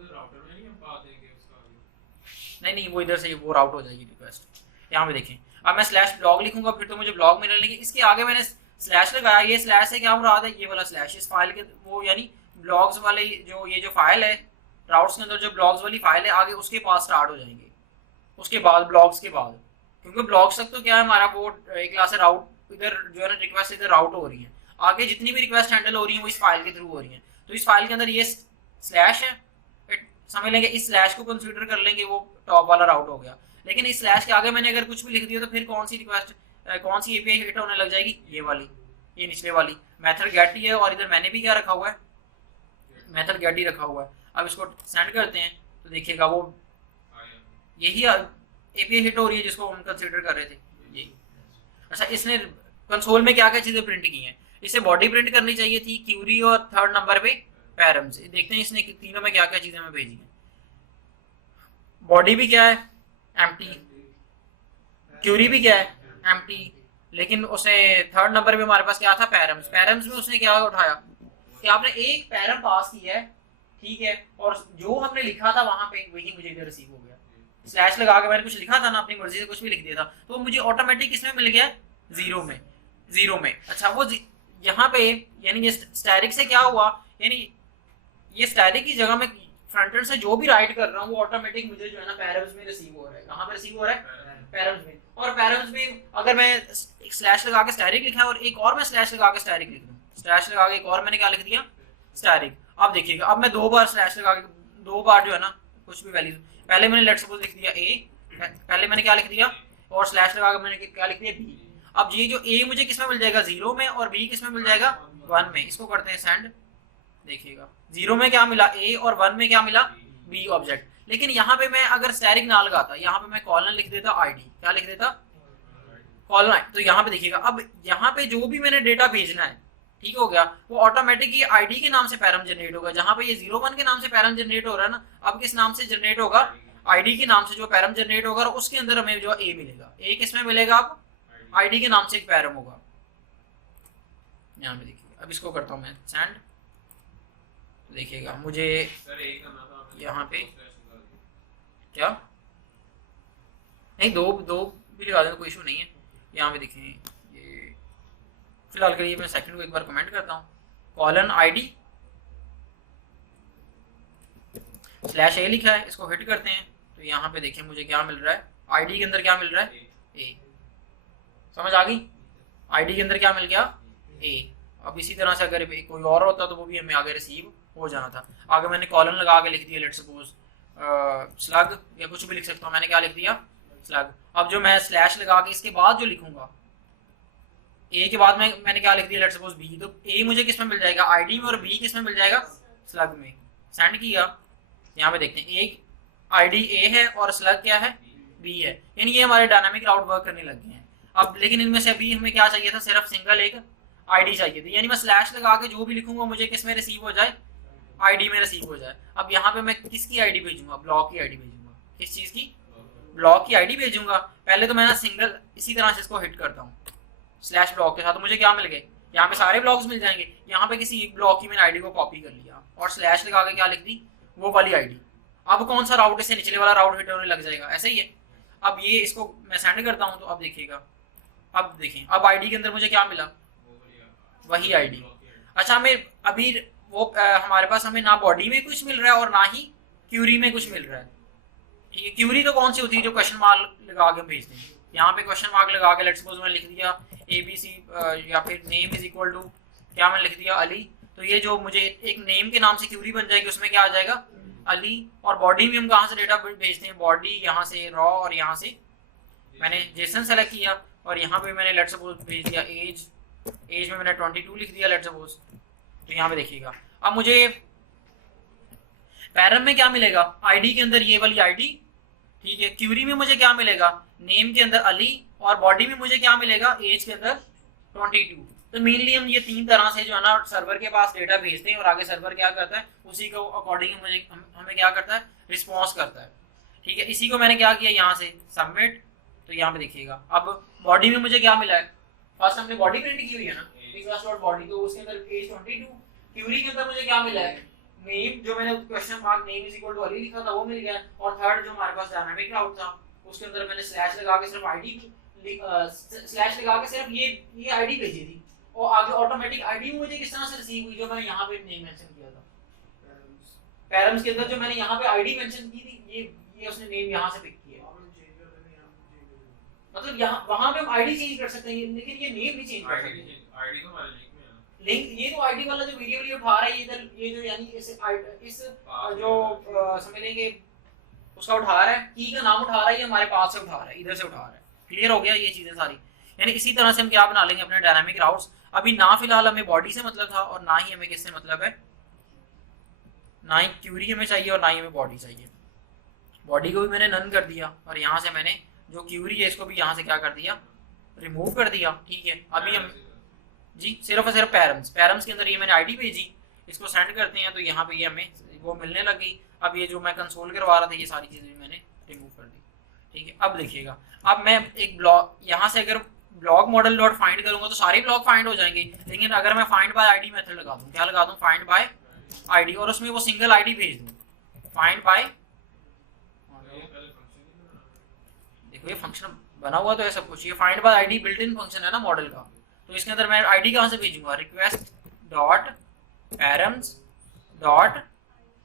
नहीं, वो इधर से वो राउट हो जाएगी रिक्वेस्ट। यहाँ पे देखें, अब मैं स्लैश ब्लॉग लिखूंगा फिर तो मुझे ब्लॉग मिलने लगे। इसके आगे मैंने स्लैश लगाया, ये स्लैश से क्या मुराद है, ये वाला स्लैश इस फाइल के वो यानी ब्लॉग्स वाले जो फाइल है राउट्स के अंदर, जो ब्लॉग्स वाली फाइल है आगे उसके पास स्टार्ट हो जाएंगे, उसके बाद ब्लॉग्स के बाद। क्योंकि ब्लॉग्स तक तो क्या है हमारा वो एक क्लास से राउट इधर जो है ना रिक्वेस्ट इधर राउट हो रही है, आगे जितनी भी रिक्वेस्ट हैंडल हो रही है वो इस फाइल के थ्रू हो रही है। तो इस फाइल के अंदर ये स्लैश है, समझ लेंगे इस स्लैश को कंसीडर कर लेंगे, वो टॉप वाला राउट हो गया। लेकिन इस स्लैश के आगे मैंने अगर कुछ भी लिख दिया तो फिर कौन सी रिक्वेस्ट, कौन सी एपीआई हिट होने लग जाएगी, ये वाली, ये निचले वाली। मेथड गेट ही है और इधर मैंने भी क्या रखा हुआ है, मेथड गेट ही रखा हुआ है। अब इसको सेंड करते हैं तो देखिएगा वो यही एपीआई हिट हो रही है जिसको हम कंसीडर कर रहे थे, यही। अच्छा, इसने कंसोल में क्या क्या चीजें प्रिंट की हैं, इसे बॉडी प्रिंट करनी चाहिए थी, क्यूरी और थर्ड नंबर पे पैरम्स। देखते हैं इसने तीनों में क्या क्या चीजें हमें भेजी हैं। बॉडी भी क्या है, एम्प्टी, क्यूरी भी क्या है, एम्प्टी, लेकिन उसे थर्ड नंबर पे हमारे पास क्या था, पैरम्स। पैरम्स में उसने क्या उठाया कि आपने एक पैरम पास किया है, ठीक है, और जो हमने लिखा था वहां पे वही मुझे इधर रिसीव हो गया। स्लैश लगा के मैंने कुछ लिखा था ना, अपनी मर्जी से कुछ भी लिख दिया था, तो मुझे ऑटोमेटिक इसमें मिल गया जीरो में। अच्छा, वो यहाँ पे यानी ये स्टैटिक से क्या हुआ, यानी ये स्टैटिक की जगह में फ्रंट एंड से जो भी राइट कर रहा हूँ वो ऑटोमेटिक मुझे जो है ना पैरम्स में रिसीव हो रहा है। कहाँ पे रिसीव हो रहा है, पैरम्स में। और पैरम्स में अगर मैं एक स्लैश लगा के स्टैटिक लिखा है और एक और मैं स्लैश लगा के स्टैटिक लिख दूँ, स्लैश लगा के एक और मैंने क्या लिख दिया, स्टैटिक। अब देखिएगा, अब मैं दो बार स्लैश लगा के दो बार जो है ना कुछ भी वैल्यू, पहले मैंने लेट्स सपोज लिख दिया ए, पहले मैंने क्या लिख दिया, और स्लैश लगा के मैंने क्या लिख दिया, बी। अब ये जो ए मुझे किस में मिल जाएगा, 0 में, और बी किस में मिल जाएगा, 1 में। इसको करते हैं सेंड। देखिएगा 0 में क्या मिला, ए, और 1 में क्या मिला, बी ऑब्जेक्ट। लेकिन यहाँ पे मैं अगर स्टैरिक ना लगाता, यहाँ पे मैं कॉलन लिख देता आईडी, क्या लिख देता, कॉलन। तो यहाँ पे देखिएगा, अब यहाँ पे जो भी मैंने डेटा भेजना है, ठीक हो गया, वो ऑटोमेटिक ये आईडी के नाम से पैरम जनरेट होगा। जहां पे ये 01 के नाम से पैरम जनरेट हो रहा है ना, अब किस नाम से जनरेट होगा, आईडी के नाम से जो पैरम जनरेट होगा, और उसके अंदर हमें जो ए मिलेगा। ए किस में मिलेगा, अब आईडी के नाम से एक पैरम होगा। यहाँ पे देखिए, अब इसको करता हूँ मैं सेंड। देखिएगा मुझे यहाँ पे क्या, नहीं दो भी लगा दें, कोई इशू नहीं है। यहाँ पे देखें, ये फिलहाल के लिए मैं सेकंड को एक बार कमेंट करता हूँ, कॉलन आईडी स्लैश ए लिखा है, इसको हिट करते हैं तो यहाँ पे देखिए मुझे क्या मिल रहा है, आईडी के अंदर क्या मिल रहा है, ए। समझ आ गई, आईडी के अंदर क्या मिल गया, ए। अब इसी तरह से अगर कोई और होता तो वो भी हमें आगे रिसीव हो जाना था। आगे मैंने कॉलन लगा के लिख दिया, लेट्स सपोज स्लग, या कुछ भी लिख सकता हूँ, मैंने क्या लिख दिया, स्लग। अब जो मैं स्लैश लगा के इसके बाद जो लिखूंगा, ए के बाद मैंने क्या लिख दिया, लेट्स सपोज बी, तो ए मुझे किस में मिल जाएगा, आईडी में, और बी किस में मिल जाएगा, स्लग में। सेंड किया, यहाँ पे देखते हैं, एक आईडी ए है और स्लग क्या है, बी है। यानी ये हमारे डायनामिक राउट वर्क करने लग गए हैं। अब लेकिन इनमें से अभी हमें क्या चाहिए था, सिर्फ सिंगल एक आईडी चाहिए थी। यानी मैं स्लैश लगा के जो भी लिखूंगा मुझे किस में रिसीव हो जाए, आईडी में रिसीव हो जाए। अब यहाँ पे मैं किसकी आईडी भेजूंगा, ब्लॉक की आईडी भेजूंगा। किस चीज की, ब्लॉक की आईडी भेजूंगा। पहले तो मैं ना सिंगल इसी तरह से इसको हिट करता हूँ स्लैश ब्लॉक के साथ, तो मुझे क्या मिल गए, यहाँ पे सारे ब्लॉक्स मिल जाएंगे। यहाँ पे किसी एक ब्लॉक की मैंने आईडी को कॉपी कर लिया और स्लैश लगा के क्या लिख दी, वो वाली आईडी। अब कौन सा राउट, इससे निचले वाला राउट हिट होने लग जाएगा, ऐसा ही है। अब ये इसको मैं सेंड करता हूँ, तो अब देखिएगा, अब देखें, अब आईडी के अंदर मुझे क्या मिला, वही आईडी। अच्छा, हमें अभी वो हमारे पास हमें ना बॉडी में कुछ मिल रहा है और ना ही क्यूरी में कुछ मिल रहा है। ठीक है, क्यूरी तो कौन सी होती है, जो क्वेश्चन मार्क लगा के भेजते हैं। यहाँ पे क्वेश्चन मार्क लगा के लेट्स सपोज मैं लिख दिया ABC या फिर नेम इज इक्वल टू क्या मैंने लिख दिया, अली। तो ये जो मुझे एक नेम के नाम से क्यूरी बन जाएगी, उसमें क्या आ जाएगा, अली। और बॉडी में हम कहाँ से डेटा भेजते हैं, बॉडी यहाँ से रॉ, और यहाँ से मैंने जेसन सेलेक्ट किया, और यहाँ पे मैंने लेट्स सपोज भेज दिया एज। एज में मैंने 22 लिख दिया लेट्स सपोज। तो यहाँ पे देखिएगा, अब मुझे पैरम में क्या मिलेगा, आईडी के अंदर ये वाली आईडी, ठीक है। क्यूरी में मुझे क्या मिलेगा, नेम के अंदर अली, और बॉडी में मुझे क्या मिलेगा, एज के अंदर 22। तो मेनली हम ये तीन तरह से जो है ना सर्वर के पास डेटा भेजते हैं, और आगे सर्वर क्या करता है, उसी को अकॉर्डिंग मुझे हमें क्या करता है, रिस्पॉन्स करता है। ठीक है, इसी को मैंने क्या किया, यहाँ से सबमिट। तो यहाँ पे देखिएगा, अब बॉडी में मुझे क्या मिला है, फर्स्ट हमने बॉडी प्रिंट की हुई है ना, बॉडी, तो उसके अंदर एज 22। क्यूरी के अंदर मुझे क्या मिला है, नेम, जो मैंने question mark name is equal to Ali लिखा था वो मिल गया। और थर्ड जो हमारे पास डायनामिक राउट था, उसके अंदर मैंने स्लैश लगा के सिर्फ आईडी स्लैश लगा के सिर्फ ये आईडी भेजी थी, और आगे ऑटोमेटिक आईडी मुझे किस तरह से रिसीव हुई, जो मैंने यहाँ पे नेम मेंशन किया था। पैरम्स के अंदर जो मैंने यहाँ पे आईडी मेंशन की थी, ये उसने नेम यहाँ से पिक किया। मतलब यहाँ वहां पे हम आईडी चेंज कर सकते हैं, लेकिन ये नेम नहीं चेंज कर सकते। आईडी तो हमारे लिंक में है। लिंक, ये तो आईडी वाला जो वेरिएबल ये उठा रहा है, इधर ये जो यानी इस जो समझ लेंगे उसका उठा रहा है, की का नाम उठा रहा है, ये हमारे पास से उठा रहा है, इधर से उठा रहा है। क्लियर हो गया ये चीजें सारी। यानी इसी तरह से हम क्या बना लेंगे अपने डायनामिक राउट्स। अभी ना फिलहाल हमें बॉडी से मतलब था, और ना ही हमें किससे मतलब है, ना ही क्यूरी हमें चाहिए और ना ही हमें बॉडी चाहिए। बॉडी को भी मैंने नन कर दिया, और यहाँ से मैंने जो क्यूरी है इसको भी यहाँ से क्या कर दिया, रिमूव कर दिया। ठीक है, अभी हम जी सिर्फ और सिर्फ पैरम्स के अंदर ये मैंने आईडी भेजी, इसको सेंड करते हैं, तो यहाँ पे ये हमें वो मिलने लगी। अब ये जो मैं कंसोल करवा रहा था, ये सारी चीजें मैंने रिमूव कर दी। ठीक है, अब देखिएगा, अब मैं एक ब्लॉक यहाँ से अगर ब्लॉक मॉडल डॉट फाइंड करूंगा तो सारे ब्लॉक फाइंड हो जाएंगे। लेकिन अगर मैं फाइंड बाय आईडी मेथड लगा दूं, क्या लगा दूं, फाइंड बाय आईडी, और उसमें वो सिंगल आईडी भेज दूं, फाइंड बाय। देखो ये फंक्शन बना हुआ तो है सब कुछ, ये find by ID built in function है ना मॉडल का। तो इसके अंदर मैं आईडी कहाँ से भेजूंगा, request dot params dot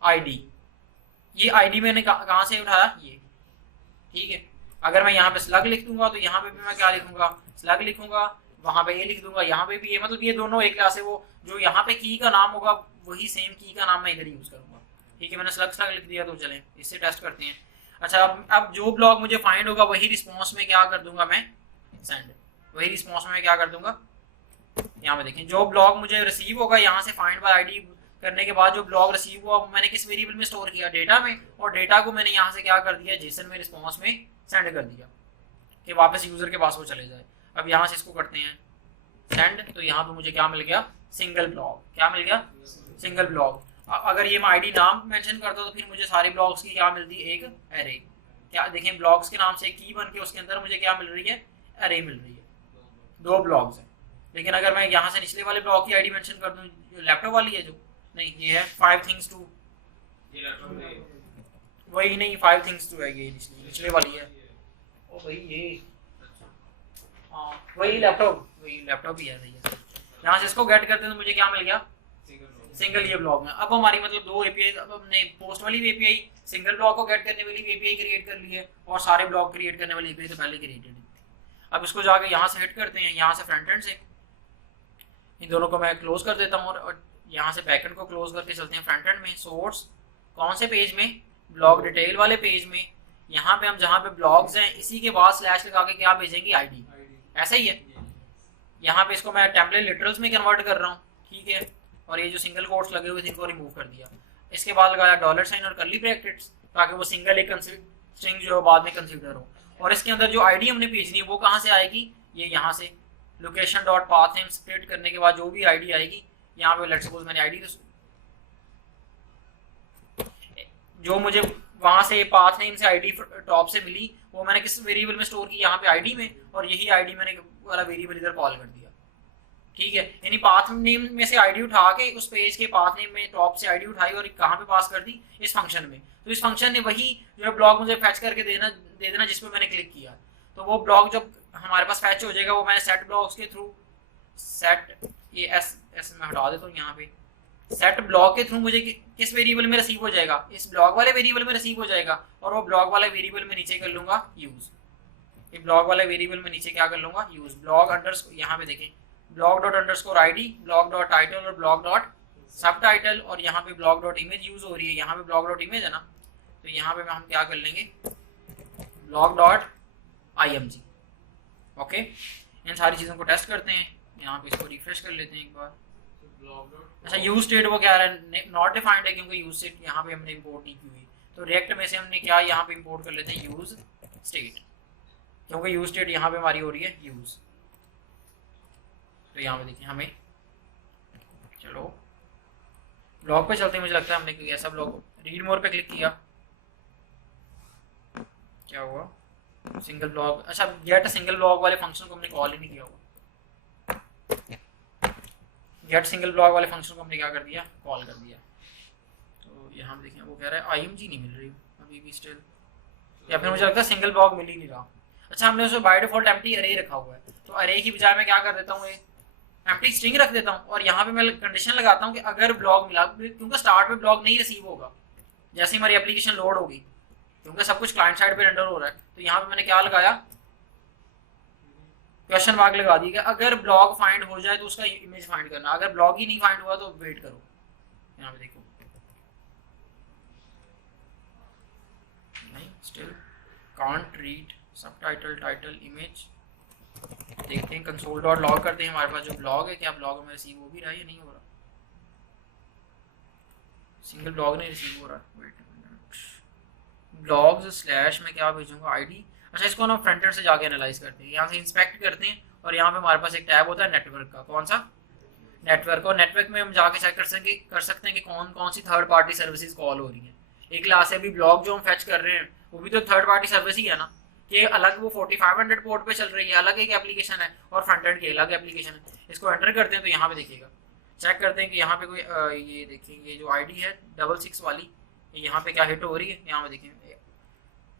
ID. ये आईडी मैंने कहाँ से उठाया, ये। ठीक है, अगर मैं यहाँ पे स्लग लिख दूंगा तो यहाँ पे भी मैं क्या लिखूंगा, स्लग लिखूंगा, वहां पे ये लिख दूंगा, यहाँ पे भी ये, मतलब ये दोनों एक क्लास है। वो जो यहाँ पे की का नाम होगा वही सेम की का नाम मैं इधर यूज करूंगा। ठीक है, मैंने स्लग लिख दिया, तो चलें इससे टेस्ट करते हैं। अच्छा अब जो ब्लॉक मुझे फाइंड होगा वही रिस्पॉन्स में क्या कर दूंगा मैं, सेंड। वही रिस्पॉन्स में क्या कर दूंगा, यहाँ पे देखें जो ब्लॉक मुझे रिसीव होगा यहाँ से फाइंड बाय आईडी करने के बाद जो ब्लॉक रिसीव हुआ मैंने किस वेरिएबल में स्टोर किया, डेटा में, और डेटा को मैंने यहाँ से क्या कर दिया, जेसन में रिस्पॉन्स में सेंड कर दिया कि वापस यूजर के पास वो चले जाए। अब यहाँ से इसको करते हैं सेंड, तो यहाँ पे मुझे क्या मिल गया, सिंगल ब्लॉक। क्या मिल गया, सिंगल ब्लॉक। अगर ये मैं आईडी नाम मेंशन करता तो फिर मुझे सारे ब्लॉक्स की क्या मिलती है, एक एरे। क्या देखें ब्लॉक्स के नाम से की बन के उसके अंदर मुझे क्या मिल रही है, एरे मिल रही है, 2 ब्लॉक्स हैं। लेकिन अगर मैं यहाँ से निचले वाले ब्लॉक की आईडी मेंशन कर दूं, लैपटॉप वाली है जो, नहीं ये है 5 things to, वही नहीं 5 things to है, ये निचले वाली है, ओ भाई ये हाँ वही लैपटॉप ही है भैया। यहाँ से इसको गेट करते हैं तो मुझे क्या मिल गया, सिंगल ये ब्लॉक में। अब हमारी मतलब 2 एपीआई, अब हमने पोस्ट वाली भी एपीआई, सिंगल ब्लॉक को गेट करने वाली भी एपीआई क्रिएट कर ली है, और सारे ब्लॉक क्रिएट करने वाली एपीआई तो पहले क्रिएटेड है। अब इसको जाके यहाँ से हिट करते हैं, यहाँ से फ्रंट एंड से इन दोनों को मैं क्लोज कर देता हूँ, और यहाँ से बैकएंड को क्लोज करके चलते हैं फ्रंट एंड में। सोर्स कौन से पेज में, ब्लॉक डिटेल वाले पेज में। यहाँ पे हम जहाँ पे ब्लॉग्स हैं इसी के बाद स्लैश लगा के क्या भेजेंगे, आईडी। ऐसा ही है, यहाँ पे इसको मैं टेम्पलेट लिटरल्स में कन्वर्ट कर रहा हूँ, ठीक है। और ये जो सिंगल कोट्स लगे हुए थे इनको रिमूव कर दिया। इसके बाद लगाया $साइन और कर्ली ब्रैकेट्स, ताकि वो सिंगल एक स्ट्रिंग जो है बाद में कंसीडर हो। और इसके अंदर जो आईडी हमने भेजनी है वो कहाँ से आएगी, ये यहाँ से location dot path name split करने के बाद जो भी आईडी आएगी, यहाँ पे लेट्स सपोज मैंने आईडी जो मुझे वहां से पाथ नेम से आईडी टॉप से मिली वो मैंने किस वेरिएबल में स्टोर की, यहाँ पे आईडी में, और यही आईडी मैंने वाला वेरिएबल इधर कॉल कर दिया, ठीक है। यानी पाथ नेम में से आईडी उठा के उस पेज के पाथ नेम में टॉप से आईडी उठाई और कहाँ पे पास कर दी, इस फंक्शन में। तो इस फंक्शन ने वही जो ब्लॉक मुझे फैच करके दे देना जिसपे मैंने क्लिक किया। तो वो ब्लॉक जब हमारे पास फैच हो जाएगा वो मैं सेट ब्लॉक्स के थ्रू, सेट ये एस मैं हटा देता हूँ, यहाँ पे सेट ब्लॉक के थ्रू मुझे किस वेरिएबल में रिसीव हो जाएगा, इस ब्लॉक वाले वेरिएबल में रिसीव हो जाएगा। और वो ब्लॉक वाले वेरिएबल में नीचे कर लूंगा यूज, ये ब्लॉक वाले वेरिएबल में नीचे क्या कर लूंगा, यूज ब्लॉक अंडरस्कोर, यहाँ पे देखें block dot underscore ID, block dot title और ब्लॉक डॉट सब टाइटल, और यहाँ पे ब्लॉक डॉट इमेज यूज हो रही है, यहाँ पे ब्लॉक डॉट इमेज है ना, तो यहाँ पे हम क्या कर लेंगे, ब्लॉक डॉट IMG। ओके, इन सारी चीज़ों को टेस्ट करते हैं। यहाँ पे इसको रिफ्रेश कर लेते हैं एक बार। अच्छा यूज स्टेट वो क्या है, नॉट डिफाइंड है क्योंकि यूज स्टेट यहाँ पे हमने इंपोर्ट नहीं की हुई। तो रिएक्ट में से हमने क्या यहाँ पे इंपोर्ट कर लेते हैं यूज स्टेट, क्योंकि यूज स्टेट यहाँ पे हमारी हो रही है यूज। तो यहाँ पे देखिए हमें, चलो ब्लॉग पे चलते हैं। मुझे लगता है हमने कोई ऐसा ब्लॉग, रीड मोर पे क्लिक किया, क्या हुआ, सिंगल ब्लॉग। अच्छा गेट सिंगल ब्लॉग वाले फंक्शन को हमने कॉल ही नहीं किया हुआ, गेट सिंगल ब्लॉग वाले फंक्शन को हमने क्या कर दिया, कॉल कर दिया। तो यहाँ देखिए वो कह रहा है IMG नहीं मिल रही अभी भी स्टिल, या फिर मुझे लगता है सिंगल ब्लॉग मिल ही नहीं रहा। अच्छा हमने उसमें बाय डिफॉल्ट एम्प्टी अरे रखा हुआ है, तो अरे की बजाय मैं क्या कर देता हूँ, एम्प्टी स्ट्रिंग रख देता हूँ। और यहाँ पे मैं कंडीशन लगाता हूँ कि अगर ब्लॉग मिला, क्योंकि स्टार्ट में ब्लॉग नहीं रिसीव होगा जैसे हमारी एप्लीकेशन लोड होगी, क्योंकि सब कुछ क्लाइंट साइड पे रेंडर हो रहा है। तो यहाँ पे मैंने क्या लगाया, क्वेश्चन मार्क लगा दी कि अगर ब्लॉग फाइंड हो जाए तो उसका इमेज फाइंड करना, अगर ब्लॉग ही नहीं फाइंड हुआ तो वेट करो। यहाँ पे देखो नहीं, still can't read subtitle title image. देखते हैं कंसोल डॉट लॉग करते हैं, हमारे पास जो ब्लॉग है क्या ब्लॉग में रिसीव हो भी रहा है या नहीं हो रहा, सिंगल ब्लॉग नहीं रिसीव हो रहा। वेट ब्लॉग्स स्लैश में क्या भेजूंगा आईडी। अच्छा इसको ना फ्रंट एंड से जाके एनालाइज करते हैं, यहाँ से इंस्पेक्ट करते हैं, और यहाँ पे हमारे पास एक टैब होता है नेटवर्क का, कौन सा, नेटवर्क। और नेटवर्क में हम जाके चेक कर सकते हैं कि कौन कौन सी थर्ड पार्टी सर्विसेज कॉल हो रही हैं। एक क्लास है अभी ब्लॉग जो हम फैच कर रहे हैं वो भी तो थर्ड पार्टी सर्विस ही है ना, कि अलग वो 4500 पोर्ट पे चल रही है, अलग एक एप्लीकेशन है, और फ्रंट एंड की अलग एप्लीकेशन है। इसको एंटर करते हैं तो यहाँ पे देखिएगा, चेक करते हैं कि यहाँ पे कोई ये देखिए जो आईडी है 66 वाली, यहाँ पे क्या हिट हो रही है। यहाँ पे देखिए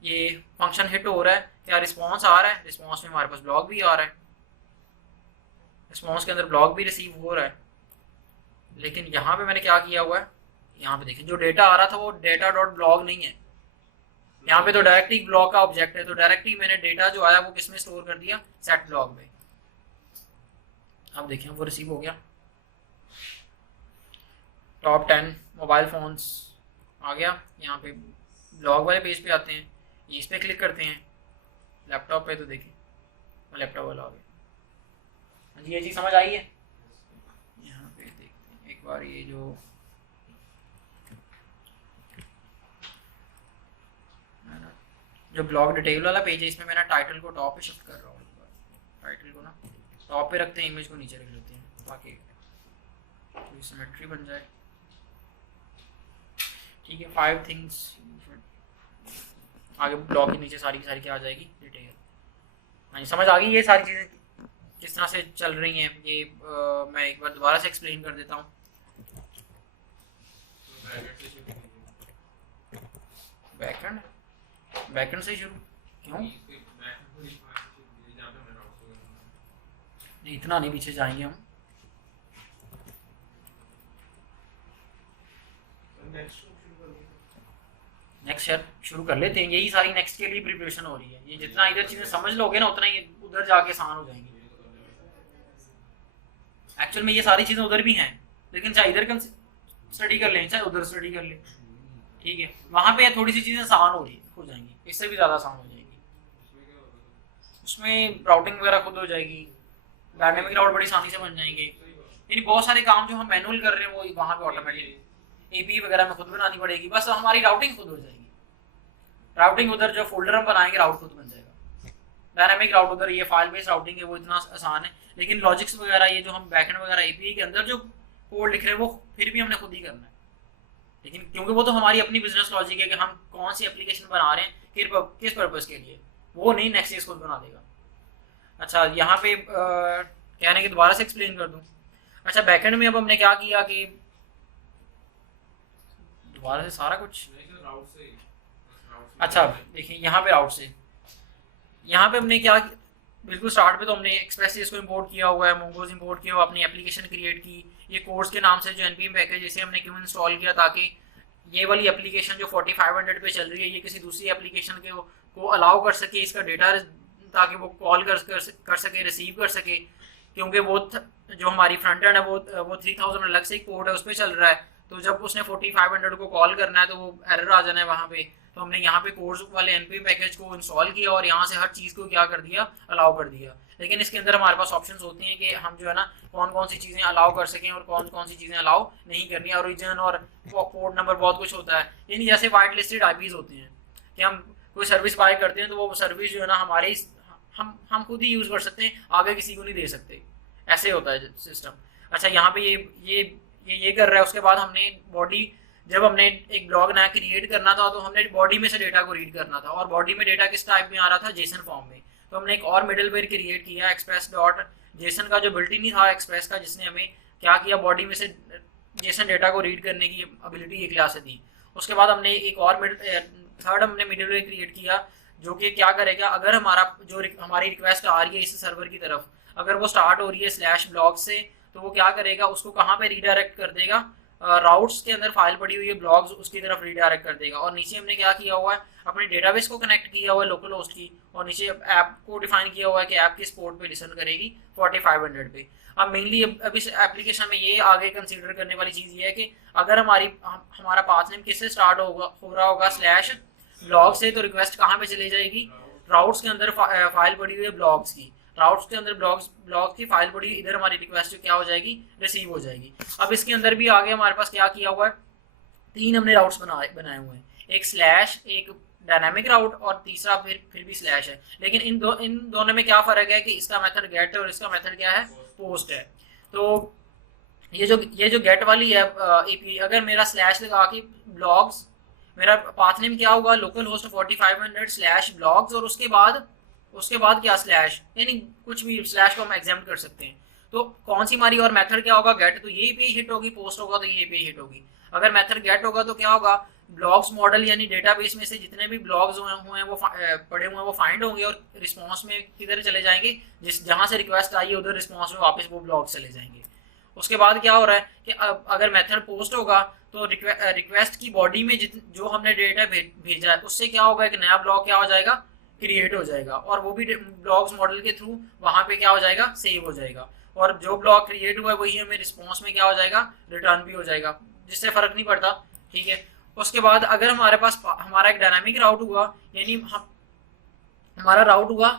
ये फंक्शन हिट हो रहा है, क्या रिस्पॉन्स आ रहा है, रिस्पॉन्स में हमारे पास ब्लॉग भी आ रहा है, रिस्पॉन्स के अंदर ब्लॉग भी रिसीव हो रहा है। लेकिन यहाँ पे मैंने क्या किया हुआ है, यहाँ पे देखिए जो डेटा आ रहा था वो डेटा डॉट ब्लॉग नहीं है, यहाँ पे तो डायरेक्टली ब्लॉग का ऑब्जेक्ट है। तो डायरेक्टली मैंने डेटा जो आया वो किसमें स्टोर कर दिया, सेट ब्लॉग में। अब देखिए वो रिसीव हो गया। टॉप 10 मोबाइल फोन्स आ गया, यहाँ पे ब्लॉग वाले पेज पे आते हैं। ये इस पर क्लिक करते हैं लैपटॉप पे, तो देखिए लैपटॉप वाला हो गया। हाँ जी, ये चीज़ समझ आई है। यहाँ पे देखते हैं एक बार, ये जो ब्लॉग डिटेल वाला पेज है, इसमें मैं ना टाइटल को टॉप पे शिफ्ट कर रहा हूँ। टाइटल को ना टॉप पे रखते हैं, इमेज को नीचे रख लेते हैं ताकि थोड़ी सिमेट्री बन जाए। ठीक है, 5 थिंग्स आगे ब्लॉग के नीचे सारी की सारी क्या आ जाएगी, डिटेल। हाँ, समझ आ गई ये सारी चीज़ें किस तरह से चल रही हैं। ये मैं एक बार दोबारा से एक्सप्लेन कर देता हूँ। बैकएंड से शुरू क्यों? नहीं, इतना नहीं पीछे जाएंगे हम। नेक्स्ट यार शुरू कर लेते हैं, यही सारी नेक्स्ट के लिए प्रिपरेशन हो रही है। ये जितना इधर चीजें समझ लोगे ना, उतना ही उधर जाके आसान हो जाएंगी। एक्चुअल में ये सारी चीजें उधर भी हैं, लेकिन चाहे इधर स्टडी कर लें चाहे उधर स्टडी कर लें, ठीक है, वहां पे थोड़ी सी चीजें आसान हो जाएंगी, इससे भी ज्यादा आसान हो जाएगी। उसमें राउटिंग वगैरह खुद हो जाएगी, डायनेमिक राउट बड़ी आसानी से बन जाएंगे। यानी बहुत सारे काम जो हम मैनुअल कर रहे हैं वो वहां पे ऑटोमेटिक एपी वगैरह में खुद बनानी पड़ेगी, बस हमारी राउटिंग खुद हो जाएगी। राउटिंग उधर जो फोल्डर हम बनाएंगे राउट खुद बन जाएगा। डायनामिक राउट उधर ये फाइल बेस्ड राउटिंग है, वो इतना आसान है, लेकिन लॉजिक्स वगैरह ये जो हम बैकएंड वगैरह एपीआई के अंदर जो कोड लिख रहे हैं वो फिर भी हमने खुद ही करना है। लेकिन क्योंकि वो तो हमारी अपनी बिजनेस लॉजिक है कि हम कौन सी एप्लीकेशन बना रहे हैं किस पर्पज के लिए, वो नहीं नेक्स्ट खुद बना देगा। अच्छा, यहाँ पे कहने के दोबारा से एक्सप्लेन कर दूं। अच्छा, बैकएंड में अब हमने क्या किया कि दोबारा से सारा कुछ, अच्छा देखिए यहाँ पे राउट से, यहाँ पे हमने क्या, बिल्कुल स्टार्ट पे तो हमने एक्सप्रेस को इंपोर्ट किया हुआ है, मोंगोज इंपोर्ट किया हुआ, अपनी एप्लीकेशन क्रिएट की। ये कोर्स के नाम से जो npm पैकेज इसे हमने क्यों इंस्टॉल किया, ताकि ये वाली एप्लीकेशन जो 4500 पे चल रही है ये किसी दूसरी एप्लीकेशन को अलाउ कर सके इसका डेटा, ताकि वो कॉल कर सके, रिसीव कर सके। क्योंकि वो जो हमारी फ्रंट एंड है वो 3000 अलग से एक पोर्ट है उस पर चल रहा है, तो जब उसने 4500 को कॉल करना है तो वो एरर आ जाना है वहाँ पे। तो हमने यहाँ पे कोर्स वाले npm पैकेज को इंस्टॉल किया और यहाँ से हर चीज़ को क्या कर दिया, अलाउ कर दिया। लेकिन इसके अंदर हमारे पास ऑप्शंस होती हैं कि हम जो है ना कौन कौन सी चीज़ें अलाउ कर सकें और कौन कौन सी चीज़ें अलाउ नहीं करनी। ओरिजिन और पोर्ट नंबर बहुत कुछ होता है। यानी जैसे वाइट लिस्टेड आईपीज होते हैं कि हम कोई सर्विस बाय करते हैं तो वो सर्विस जो है ना हमारे हम खुद ही यूज़ कर सकते हैं, आगे किसी को नहीं दे सकते, ऐसे होता है सिस्टम। अच्छा, यहाँ पे ये कर रहा है। उसके बाद हमने बॉडी, जब हमने एक ब्लॉग नया क्रिएट करना था तो हमने बॉडी में से डेटा को रीड करना था, और बॉडी में डेटा किस टाइप में आ रहा था, जेसन फॉर्म में। तो हमने एक और मिडलवेयर क्रिएट किया, एक्सप्रेस डॉट जेसन का, जो बिल्ट इन ही था एक्सप्रेस का, जिसने हमें क्या किया, बॉडी में से जेसन डेटा को रीड करने की एबिलिटी एक क्लास से दी। उसके बाद हमने एक और थर्ड हमने मिडलवेयर क्रिएट किया जो कि क्या करेगा, अगर हमारी रिक्वेस्ट आ रही है इस सर्वर की तरफ, अगर वो स्टार्ट हो रही है /blog से, तो वो क्या करेगा, उसको कहाँ पे रीडायरेक्ट कर देगा, राउट्स के अंदर फाइल पड़ी हुई है ब्लॉग्स, उसकी तरफ रीडायरेक्ट कर देगा। और नीचे हमने क्या किया हुआ है, अपने डेटाबेस को कनेक्ट किया हुआ है लोकल होस्ट की, और नीचे ऐप को डिफाइन किया हुआ है कि ऐप किस पोर्ट पे लिसन करेगी, 4500 पे। अब मेनली अब इस एप्लीकेशन में ये आगे कंसीडर करने वाली चीज़ ये है कि अगर हमारा पाथ नेम किससे स्टार्ट हो रहा होगा, /blog से, तो रिक्वेस्ट कहाँ पे चली जाएगी, राउट्स के अंदर फाइल पड़ी हुई है ब्लॉग्स की, राउट्स के अंदर ब्लॉग की फाइल पड़ी, इधर हमारी रिक्वेस्ट क्या हो जाएगी, रिसीव हो जाएगी। अब इसके अंदर भी आगे हमारे पास क्या किया हुआ है, 3 हमने राउट्स बनाए हुए हैं, एक / एक डायनामिक राउट और तीसरा फिर भी / है। लेकिन इन दोनों में क्या फर्क है कि इसका मेथड गेट है और इसका मेथड क्या है, पोस्ट है। तो ये जो गेट वाली है एपीआई, अगर मेरा / लगा के ब्लॉग्स, मेरा पाथ नेम क्या होगा, लोकल होस्ट 4500 /blogs, और उसके बाद क्या / यानी कुछ भी / को हम एग्जाम कर सकते हैं। तो कौन सी हमारी और मेथड क्या होगा, गेट, तो ये एपीआई हिट होगी, पोस्ट होगा तो ये एपीआई हिट होगी। अगर मेथड गेट होगा तो क्या होगा, ब्लॉग्स मॉडल यानी डेटाबेस में से जितने भी ब्लॉग्स हुए हैं वो पड़े हुए हैं वो फाइंड होंगे, और रिस्पॉन्स में किधर चले जाएंगे, जहां से रिक्वेस्ट आई है उधर रिस्पॉन्स में वापस वो ब्लॉग्स चले जाएंगे। उसके बाद क्या हो रहा है कि अगर मेथड पोस्ट होगा तो रिक्वेस्ट की बॉडी में जो हमने डेटा भेजा है उससे क्या होगा, एक नया ब्लॉग क्या हो जाएगा, क्रिएट हो जाएगा, और वो भी ब्लॉग्स मॉडल के थ्रू वहां पे क्या हो जाएगा, सेव हो जाएगा। और जो ब्लॉग क्रिएट हुआ है वही हमें रिस्पॉन्स में क्या हो जाएगा, रिटर्न भी हो जाएगा, जिससे फर्क नहीं पड़ता, ठीक है। उसके बाद अगर हमारे पास हमारा एक डायनामिक राउट हुआ, यानी हमारा राउट हुआ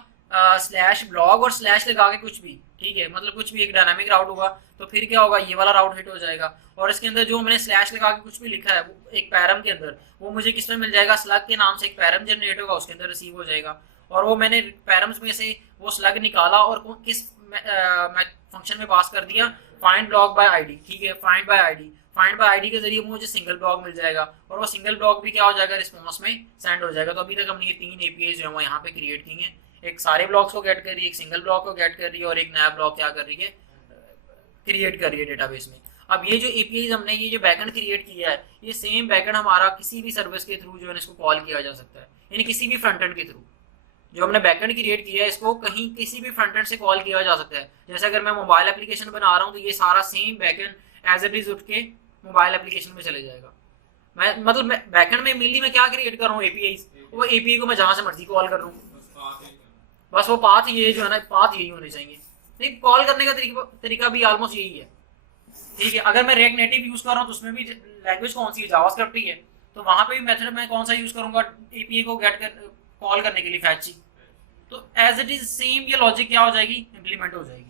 स्लैश ब्लॉग और स्लैश लगा के कुछ भी, ठीक है, मतलब कुछ भी एक डायनामिक राउट हुआ, तो फिर क्या होगा, ये वाला राउट हिट हो जाएगा। और इसके अंदर जो मैंने स्लैश लगा के कुछ भी लिखा है वो एक पैरम के अंदर, वो मुझे किस में मिल जाएगा, स्लग के नाम से एक पैरम जनरेट होगा, उसके अंदर रिसीव हो जाएगा। और वो मैंने पैरम्स में से वो स्लग निकाला और किस फंक्शन में पास कर दिया, फाइंड ब्लॉक बाय आईडी, ठीक है, find by ID. Find by ID के जरिए मुझे सिंगल ब्लॉक मिल जाएगा और वो सिंगल ब्लॉक भी क्या हो जाएगा, रिस्पॉन्स में सेंड हो जाएगा। तो अभी तक हमने ये 3 एपीआई जो है वो यहाँ पे क्रिएट की हैं, एक सारे ब्लॉक्स को गेट कर रही है, एक सिंगल ब्लॉक को गेट कर रही है और एक नया ब्लॉक क्या कर रही है, क्रिएट कर रही है डेटाबेस में। अब ये जो एपीआई हमने ये जो बैकएंड क्रिएट किया है, ये सेम बैकएंड हमारा किसी भी सर्विस के थ्रू जो है इसको कॉल किया जा सकता है, यानी किसी भी फ्रंट एंड के थ्रू जो हमने बैकएंड क्रिएट किया है इसको कहीं किसी भी फ्रंट एंड से कॉल किया जा सकता है। जैसे अगर मैं मोबाइल एप्लीकेशन बना रहा हूँ तो ये सारा same backend as it is उठ के मोबाइल एप्लीकेशन में चले जाएगा। मैं मतलब मैं बैकएंड में मेनली मैं क्या क्रिएट कर रहा हूँ, एपीआई, वो एपीआई को मैं जहां से मर्जी कॉल कर रहा हूँ, बस वो पाथ ये जो है ना, पाथ यही होने चाहिए। नहीं, कॉल करने का तरीका भी ऑलमोस्ट यही है, ठीक है। अगर मैं रिएक्ट नेटिव यूज कर रहा हूँ तो उसमें भी लैंग्वेज कौन सी है, जावास्क्रिप्ट ही है, तो वहां पे भी मेथड मैं कौन सा यूज करूंगा, एपीआई को गेट कर कॉल करने के लिए फैची। तो एज इट इज सेम ये लॉजिक क्या हो जाएगी, इंप्लीमेंट हो जाएगी।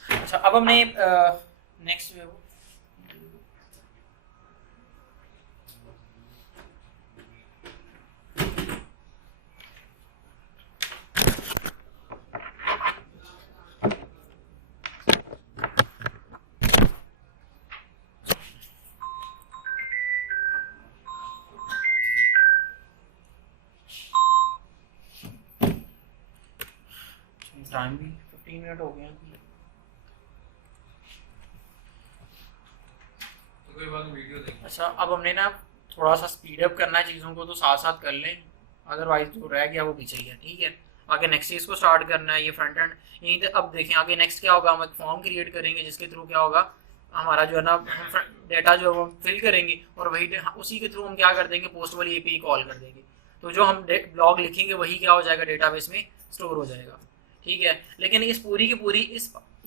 अच्छा, अब हमने नेक्स्ट टाइम भी 15 मिनट हो गया, कोई बात नहीं, वीडियो देखें। अच्छा, अब हमने ना थोड़ा सा स्पीड अप करना है चीज़ों को, तो साथ साथ कर लें, अदरवाइज जो रह गया वो पीछे ही है, ठीक है। आगे नेक्स्ट चीज़ को स्टार्ट करना है, ये फ्रंट एंड यहीं तक। अब देखें आगे नेक्स्ट क्या होगा, हम एक फॉर्म क्रिएट करेंगे जिसके थ्रू क्या होगा, हमारा जो है ना डेटा जो है वो फिल करेंगे और वही उसी के थ्रू हम क्या कर देंगे, पोस्ट वाली एपीआई कॉल कर देंगे। तो जो हम ब्लॉग लिखेंगे वही क्या हो जाएगा, डेटाबेस में स्टोर हो जाएगा, ठीक है। लेकिन इस पूरी की पूरी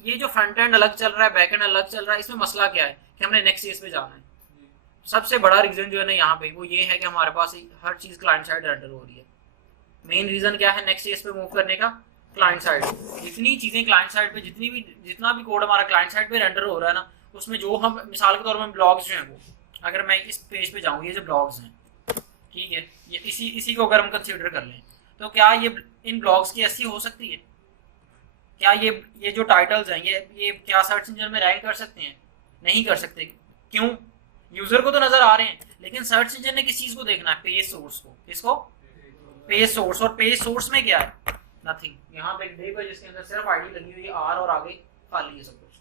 ये जो फ्रंट एंड अलग चल रहा है, बैक एंड अलग चल रहा है, इसमें मसला क्या है कि हमने नेक्स्ट चीज पे जाना है। सबसे बड़ा रीजन जो है ना यहाँ पे वो ये है कि हमारे पास हर चीज क्लाइंट साइड रेंडर हो रही है। मेन रीजन क्या है नेक्स्ट चीज पे मूव करने का, क्लाइंट साइड। जितनी चीजें क्लाइंट साइड पे, जितना भी कोड हमारा क्लाइंट साइड पे रेंडर हो रहा है ना, उसमें जो हम मिसाल के तौर पर ब्लॉग्स जो हैं वो, अगर मैं इस पेज पे जाऊँ, ये जो ब्लॉग्स हैं, ठीक है, ये इसी को अगर हम कंसिडर कर लें, तो क्या ये इन ब्लॉग्स की एसईओ हो सकती है? क्या ये जो टाइटल्स हैं ये क्या सर्च इंजन में रैंक कर सकते हैं? नहीं कर सकते। क्यों? यूजर को तो नजर आ रहे हैं, लेकिन सर्च इंजन ने किस चीज को देखना है, पेज सोर्स को। किसको? Page source. और पेज सोर्स में क्या है? नथिंग। यहाँ पे एक डिव है जिसके अंदर सिर्फ आईडी लगी हुई है, आर और आगे खाली है सब कुछ।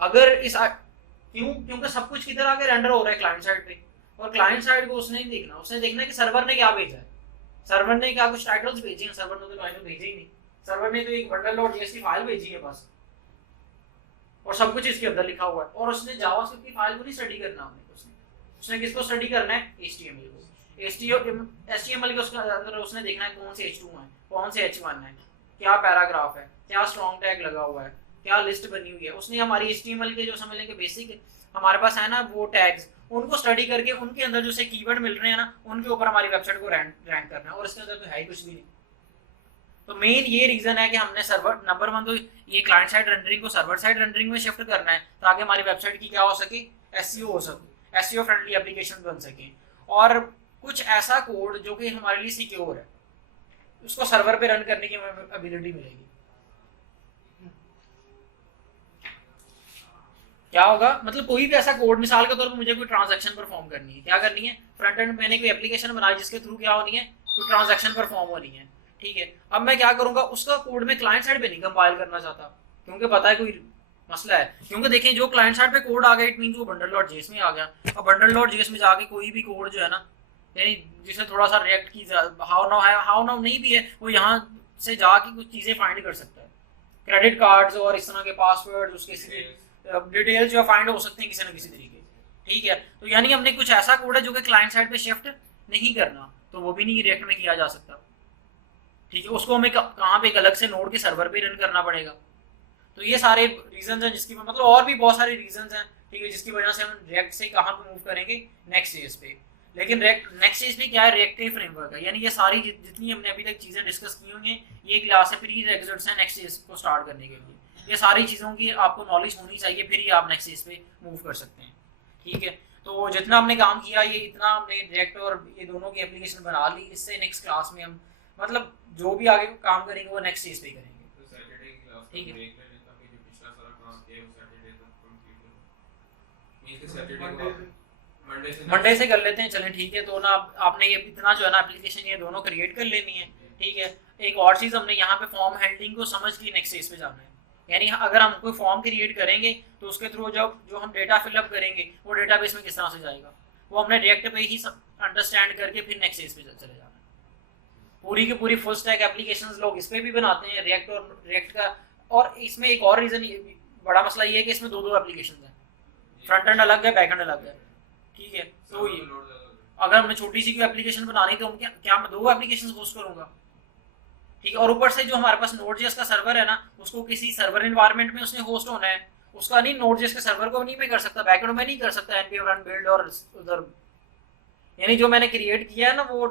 अगर इस क्योंकि सब कुछ किधर आगे रेंडर हो रहा है, क्लाइंट साइड पे, और क्लाइंट साइड को उसने नहीं देखना, उसने देखना है कि सर्वर ने क्या भेजा है। सर्वर ने क्या कुछ टाइटल्स भेजे हैं? सर्वर ने तो टाइटल भेजे ही नहीं। सर्वर ने तो एक bundle.js फाइल भेजी है बस, और सब कुछ इसके अंदर लिखा हुआ है। और उसने जावास्क्रिप्ट की फाइल को नहीं स्टडी करना, उसने किसको स्टडी करना है? HTML को। HTML के उसने देखना है कौन से H2 है, कौन से H1 है, क्या पैराग्राफ है, क्या स्ट्रॉन्ग टैग लगा हुआ है, क्या लिस्ट बनी हुई है। उसने हमारी HTML के जो समझ लेंगे बेसिक हमारे पास है ना वो टैग्स, उनको स्टडी करके उनके अंदर जो से कीवर्ड मिल रहे हैं ना, उनके ऊपर हमारी वेबसाइट को रैंक करना है। और इसके अंदर तो है ही कुछ भी नहीं। तो मेन ये रीजन है कि हमने सर्वर नंबर 1 तो ये क्लाइंट साइड रेंडरिंग को सर्वर साइड रेंडरिंग में शिफ्ट करना है, ताकि हमारी वेबसाइट की क्या हो सके, एसईओ हो सके, एसईओ फ्रेंडली एप्लीकेशन बन सके। और कुछ ऐसा कोड जो कि हमारे लिए सिक्योर है, उसको सर्वर पे रन करने की एबिलिटी मिलेगी। क्या होगा, मतलब कोई भी ऐसा कोड, मिसाल के तौर पर मुझे कोई ट्रांजैक्शन परफॉर्म करनी है, क्या करनी है, फ्रंट एंड मैंने कोई एप्लीकेशन बनाई जिसके थ्रू क्या होनी है, कोई ट्रांजैक्शन परफॉर्म होनी है, ठीक है। अब मैं क्या करूंगा, उसका कोड में क्लाइंट साइड पे नहीं कंपाइल करना चाहता, क्योंकि पता है कोई मसला है। क्योंकि देखिए जो क्लाइंट साइड पे कोड आ गया, इट मींस वो bundle.js में आ गया, और bundle.js में जाके कोई भी कोड जो है ना, यानी जिसने थोड़ा सा रिएक्ट की, हाउ नाउ नहीं भी है, वो यहाँ से जाके कुछ चीजें फाइंड कर सकता है, क्रेडिट कार्ड्स और इस तरह के पासवर्ड, उसके डिटेल्स जो फाइंड हो सकते हैं किसी न किसी तरीके, ठीक है। तो यानी हमने कुछ ऐसा कोड है जो कि क्लाइंट साइड पे शिफ्ट नहीं करना, तो वो भी नहीं रिएक्ट में किया जा सकता। ठीक है, उसको हमें कहाँ पे एक अलग से नोड के सर्वर पे रन करना पड़ेगा। तो ये सारे रीजंस हैं जिसकी मतलब और भी बहुत सारे रीजंस हैं, ठीक है, जिसकी वजह से हम रिएक्ट से कहाँ पे मूव करेंगे, नेक्स्ट स्टेज पे। लेकिन नेक्स्ट स्टेज में क्या है, रिएक्टिव फ्रेमवर्क है, यानी ये सारी जितनी हमने अभी तक चीज़ें डिस्कस की हुई हैं ये क्लास है प्री रेक्विजिट्स हैं नेक्स्ट स्टेज को स्टार्ट करने के लिए। ये सारी चीज़ों की आपको नॉलेज होनी चाहिए, फिर ही आप नेक्स्ट स्टेज पे मूव कर सकते हैं। ठीक है, तो जितना हमने काम किया ये इतना हमने रिएक्ट और ये दोनों की एप्लीकेशन बना ली। इससे नेक्स्ट क्लास में हम मतलब जो भी आगे काम करेंगे वो नेक्स्ट स्टेज पे करेंगे। तो सैटरडे की क्लास ठीक है। में देख लेने ताकि जो पिछला सारा काम किया है वो सैटरडे तक कंप्लीट हो। मींस कि सैटरडे को मंडे से कर लेते हैं, चलें ठीक है। तो ना आपने ये इतना जो है ना एप्लीकेशन ये दोनों क्रिएट कर लेनी है। ठीक है, एक और चीज़ हमने यहाँ पे फॉर्म हैंडलिंग को समझ के नेक्स्ट स्टेज पे जाना है। यानी अगर हम कोई फॉर्म क्रिएट करेंगे तो उसके थ्रू जब जो हम डेटा फिलअप करेंगे वो डेटाबेस में किस तरह से जाएगा वो हमने रिएक्ट पे ही सब अंडरस्टैंड करके फिर नेक्स्ट स्टेज पे चले जाना है। पूरी की पूरी फुल स्टैक एप्लीकेशंस लोग इस पे भी बनाते हैं रिएक्ट और रिएक्ट का। और इसमें एक और रीज़न बड़ा मसला ये है कि इसमें दो एप्लीकेशन हैं, फ्रंट एंड अलग है, बैक एंड अलग है। ठीक है, तो ये अगर हमने छोटी सी एप्लीकेशन बनानी तो हम क्या मैं दो एप्लीकेशन होस्ट करूंगा। ठीक है, और ऊपर से जो हमारे पास नोड.जेएस का सर्वर है ना उसको किसी सर्वर एनवायरनमेंट में उसने होस्ट होना है, उसका नहीं नोड.जेएस के सर्वर को नहीं मैं कर सकता, बैकएंड में नहीं कर सकता npm run build और उधर। यानी जो मैंने क्रिएट किया है ना वो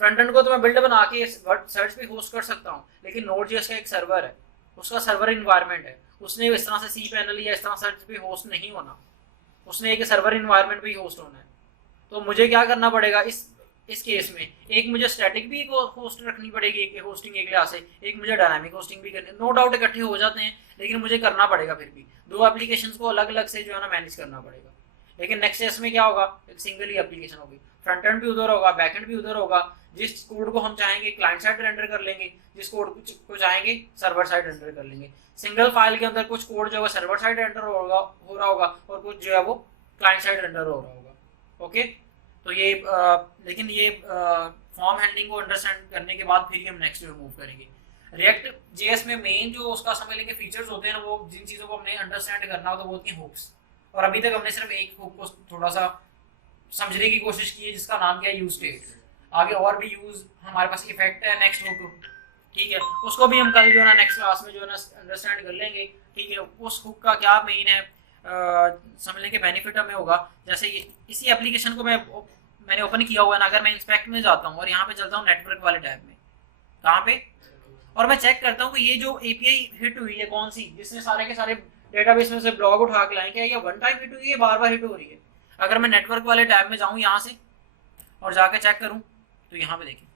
फ्रंट एंड को तो मैं बिल्ड बना के सर्च पे होस्ट कर सकता हूँ, लेकिन नोड.जेएस का एक सर्वर है, उसका सर्वर एनवायरनमेंट है, उसने इस तरह से सी पैनल या इस तरह सर्च पे होस्ट नहीं होना, उसने एक सर्वर एनवायरनमेंट पे ही होस्ट होना है। तो मुझे क्या करना पड़ेगा इस केस में, एक मुझे स्टैटिक भी होस्ट रखनी पड़ेगी एक होस्टिंग एक लिहाज से, एक मुझे डायनामिक होस्टिंग भी करनी। नो डाउट इकट्ठे हो जाते हैं लेकिन मुझे करना पड़ेगा, फिर भी दो एप्लीकेशंस को अलग अलग से जो है ना मैनेज करना पड़ेगा। लेकिन नेक्स्ट स्टेज में क्या होगा, एक सिंगल ही एप्लीकेशन होगी, फ्रंट एंड भी उधर होगा, बैक एंड भी उधर होगा। जिस कोड को हम चाहेंगे क्लाइंट साइड रेंडर कर लेंगे, जिस कोड को चाहेंगे सर्वर साइड रेंडर कर लेंगे। सिंगल फाइल के अंदर कुछ कोड जो है सर्वर साइड रेंडर हो रहा होगा और कुछ जो है वो क्लाइंट साइड रेंडर हो रहा होगा। ओके, तो ये लेकिन ये फॉर्म हैंडलिंग को अंडरस्टैंड करने के बाद फिर हम नेक्स्ट में मूव करेंगे। रिएक्ट जेएस में मेन जो उसका समझ लेंगे फीचर्स होते हैं ना, वो जिन चीज़ों को हमने अंडरस्टैंड करना हो तो वो होती हैं हुक्स। और अभी तक हमने सिर्फ एक हुक को थोड़ा सा समझने की कोशिश की है जिसका नाम क्या है यूज स्टेट। आगे और भी यूज हमारे पास इफेक्ट है नेक्स्ट हुक, ठीक है, उसको भी हम कल जो है ना नेक्स्ट क्लास में जो है ना अंडरस्टैंड कर लेंगे। ठीक है, उस हुक का क्या मेन है समझने के बेनिफिट हमें होगा। जैसे इसी एप्लीकेशन को मैंने ओपन किया हुआ है ना, अगर मैं इंस्पेक्ट में जाता हूँ और यहाँ पे चलता हूँ नेटवर्क वाले टैब में, कहाँ पे, और मैं चेक करता हूँ कि ये जो एपीआई हिट हुई है कौन सी, जिसने सारे के सारे डेटाबेस में से ब्लॉग उठा के लाए, क्या ये वन टाइम हिट हुई है, बार बार हिट हो रही है। अगर मैं नेटवर्क वाले टैब में जाऊँ यहाँ से और जाके चेक करूँ तो यहाँ पे देखिए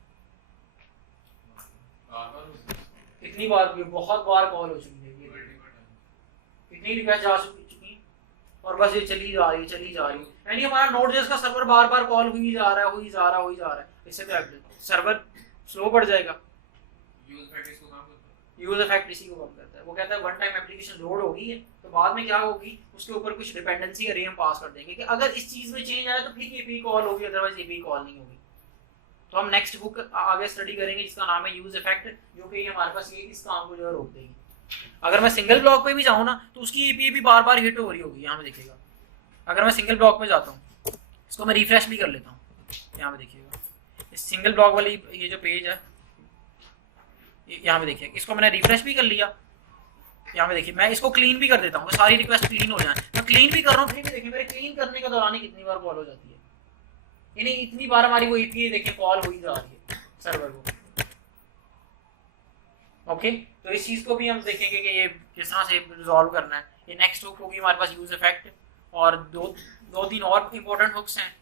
कितनी बार, बहुत बार कॉल हो चुकी है, कितनी रिक्वेस्ट जा चुकी और बस ये चली जा रही है। यानी हमारा नोड.जेएस का सर्वर बार बार कॉल हुई जा रहा है। इससे तो सर्वर स्लो बढ़ जाएगा। यूज इफेक्ट इसी को कम करता है। वो कहता है वन टाइम एप्लीकेशन लोड होगी है तो बाद में क्या होगी, उसके ऊपर कुछ डिपेंडेंसी अरे हम पास कर देंगे कि अगर इस चीज में चेंज आए तो फिर ये भी कॉल होगी, अदरवाइज ये भी कॉल नहीं होगी। तो हम नेक्स्ट बुक आगे स्टडी करेंगे जिसका नाम है यूज इफेक्ट, जो कि हमारे पास ये इस काम को जो है रोक देगी। अगर मैं सिंगल ब्लॉक पे भी जाऊँ ना तो उसकी एपीआई भी बार बार हिट हो रही होगी, यहाँ पे देखिएगा। अगर मैं सिंगल ब्लॉक पे जाता हूँ, इसको मैं रिफ्रेश भी कर लेता हूँ, यहाँ पे देखिएगा इस सिंगल ब्लॉक वाली ये जो पेज है यहाँ पे देखिए, इसको मैंने रिफ्रेश भी कर लिया। यहाँ पे देखिए मैं इसको क्लीन भी कर देता हूँ, सारी रिक्वेस्ट क्लीन हो जाए। मैं क्लीन भी कर रहा हूँ, फिर भी देखिए मेरे क्लीन करने के दौरान ही कितनी बार कॉल हो जाती है, यानी इतनी बार हमारी वो एपीआई देखिए कॉल हो ही जा रही है सर्वर को। ओके, तो इस चीज को भी हम देखेंगे कि ये किस तरह से रिजॉल्व करना है। ये नेक्स्ट हुक होगी हमारे पास यूज इफेक्ट, और दो तीन और इम्पोर्टेंट हुक्स हैं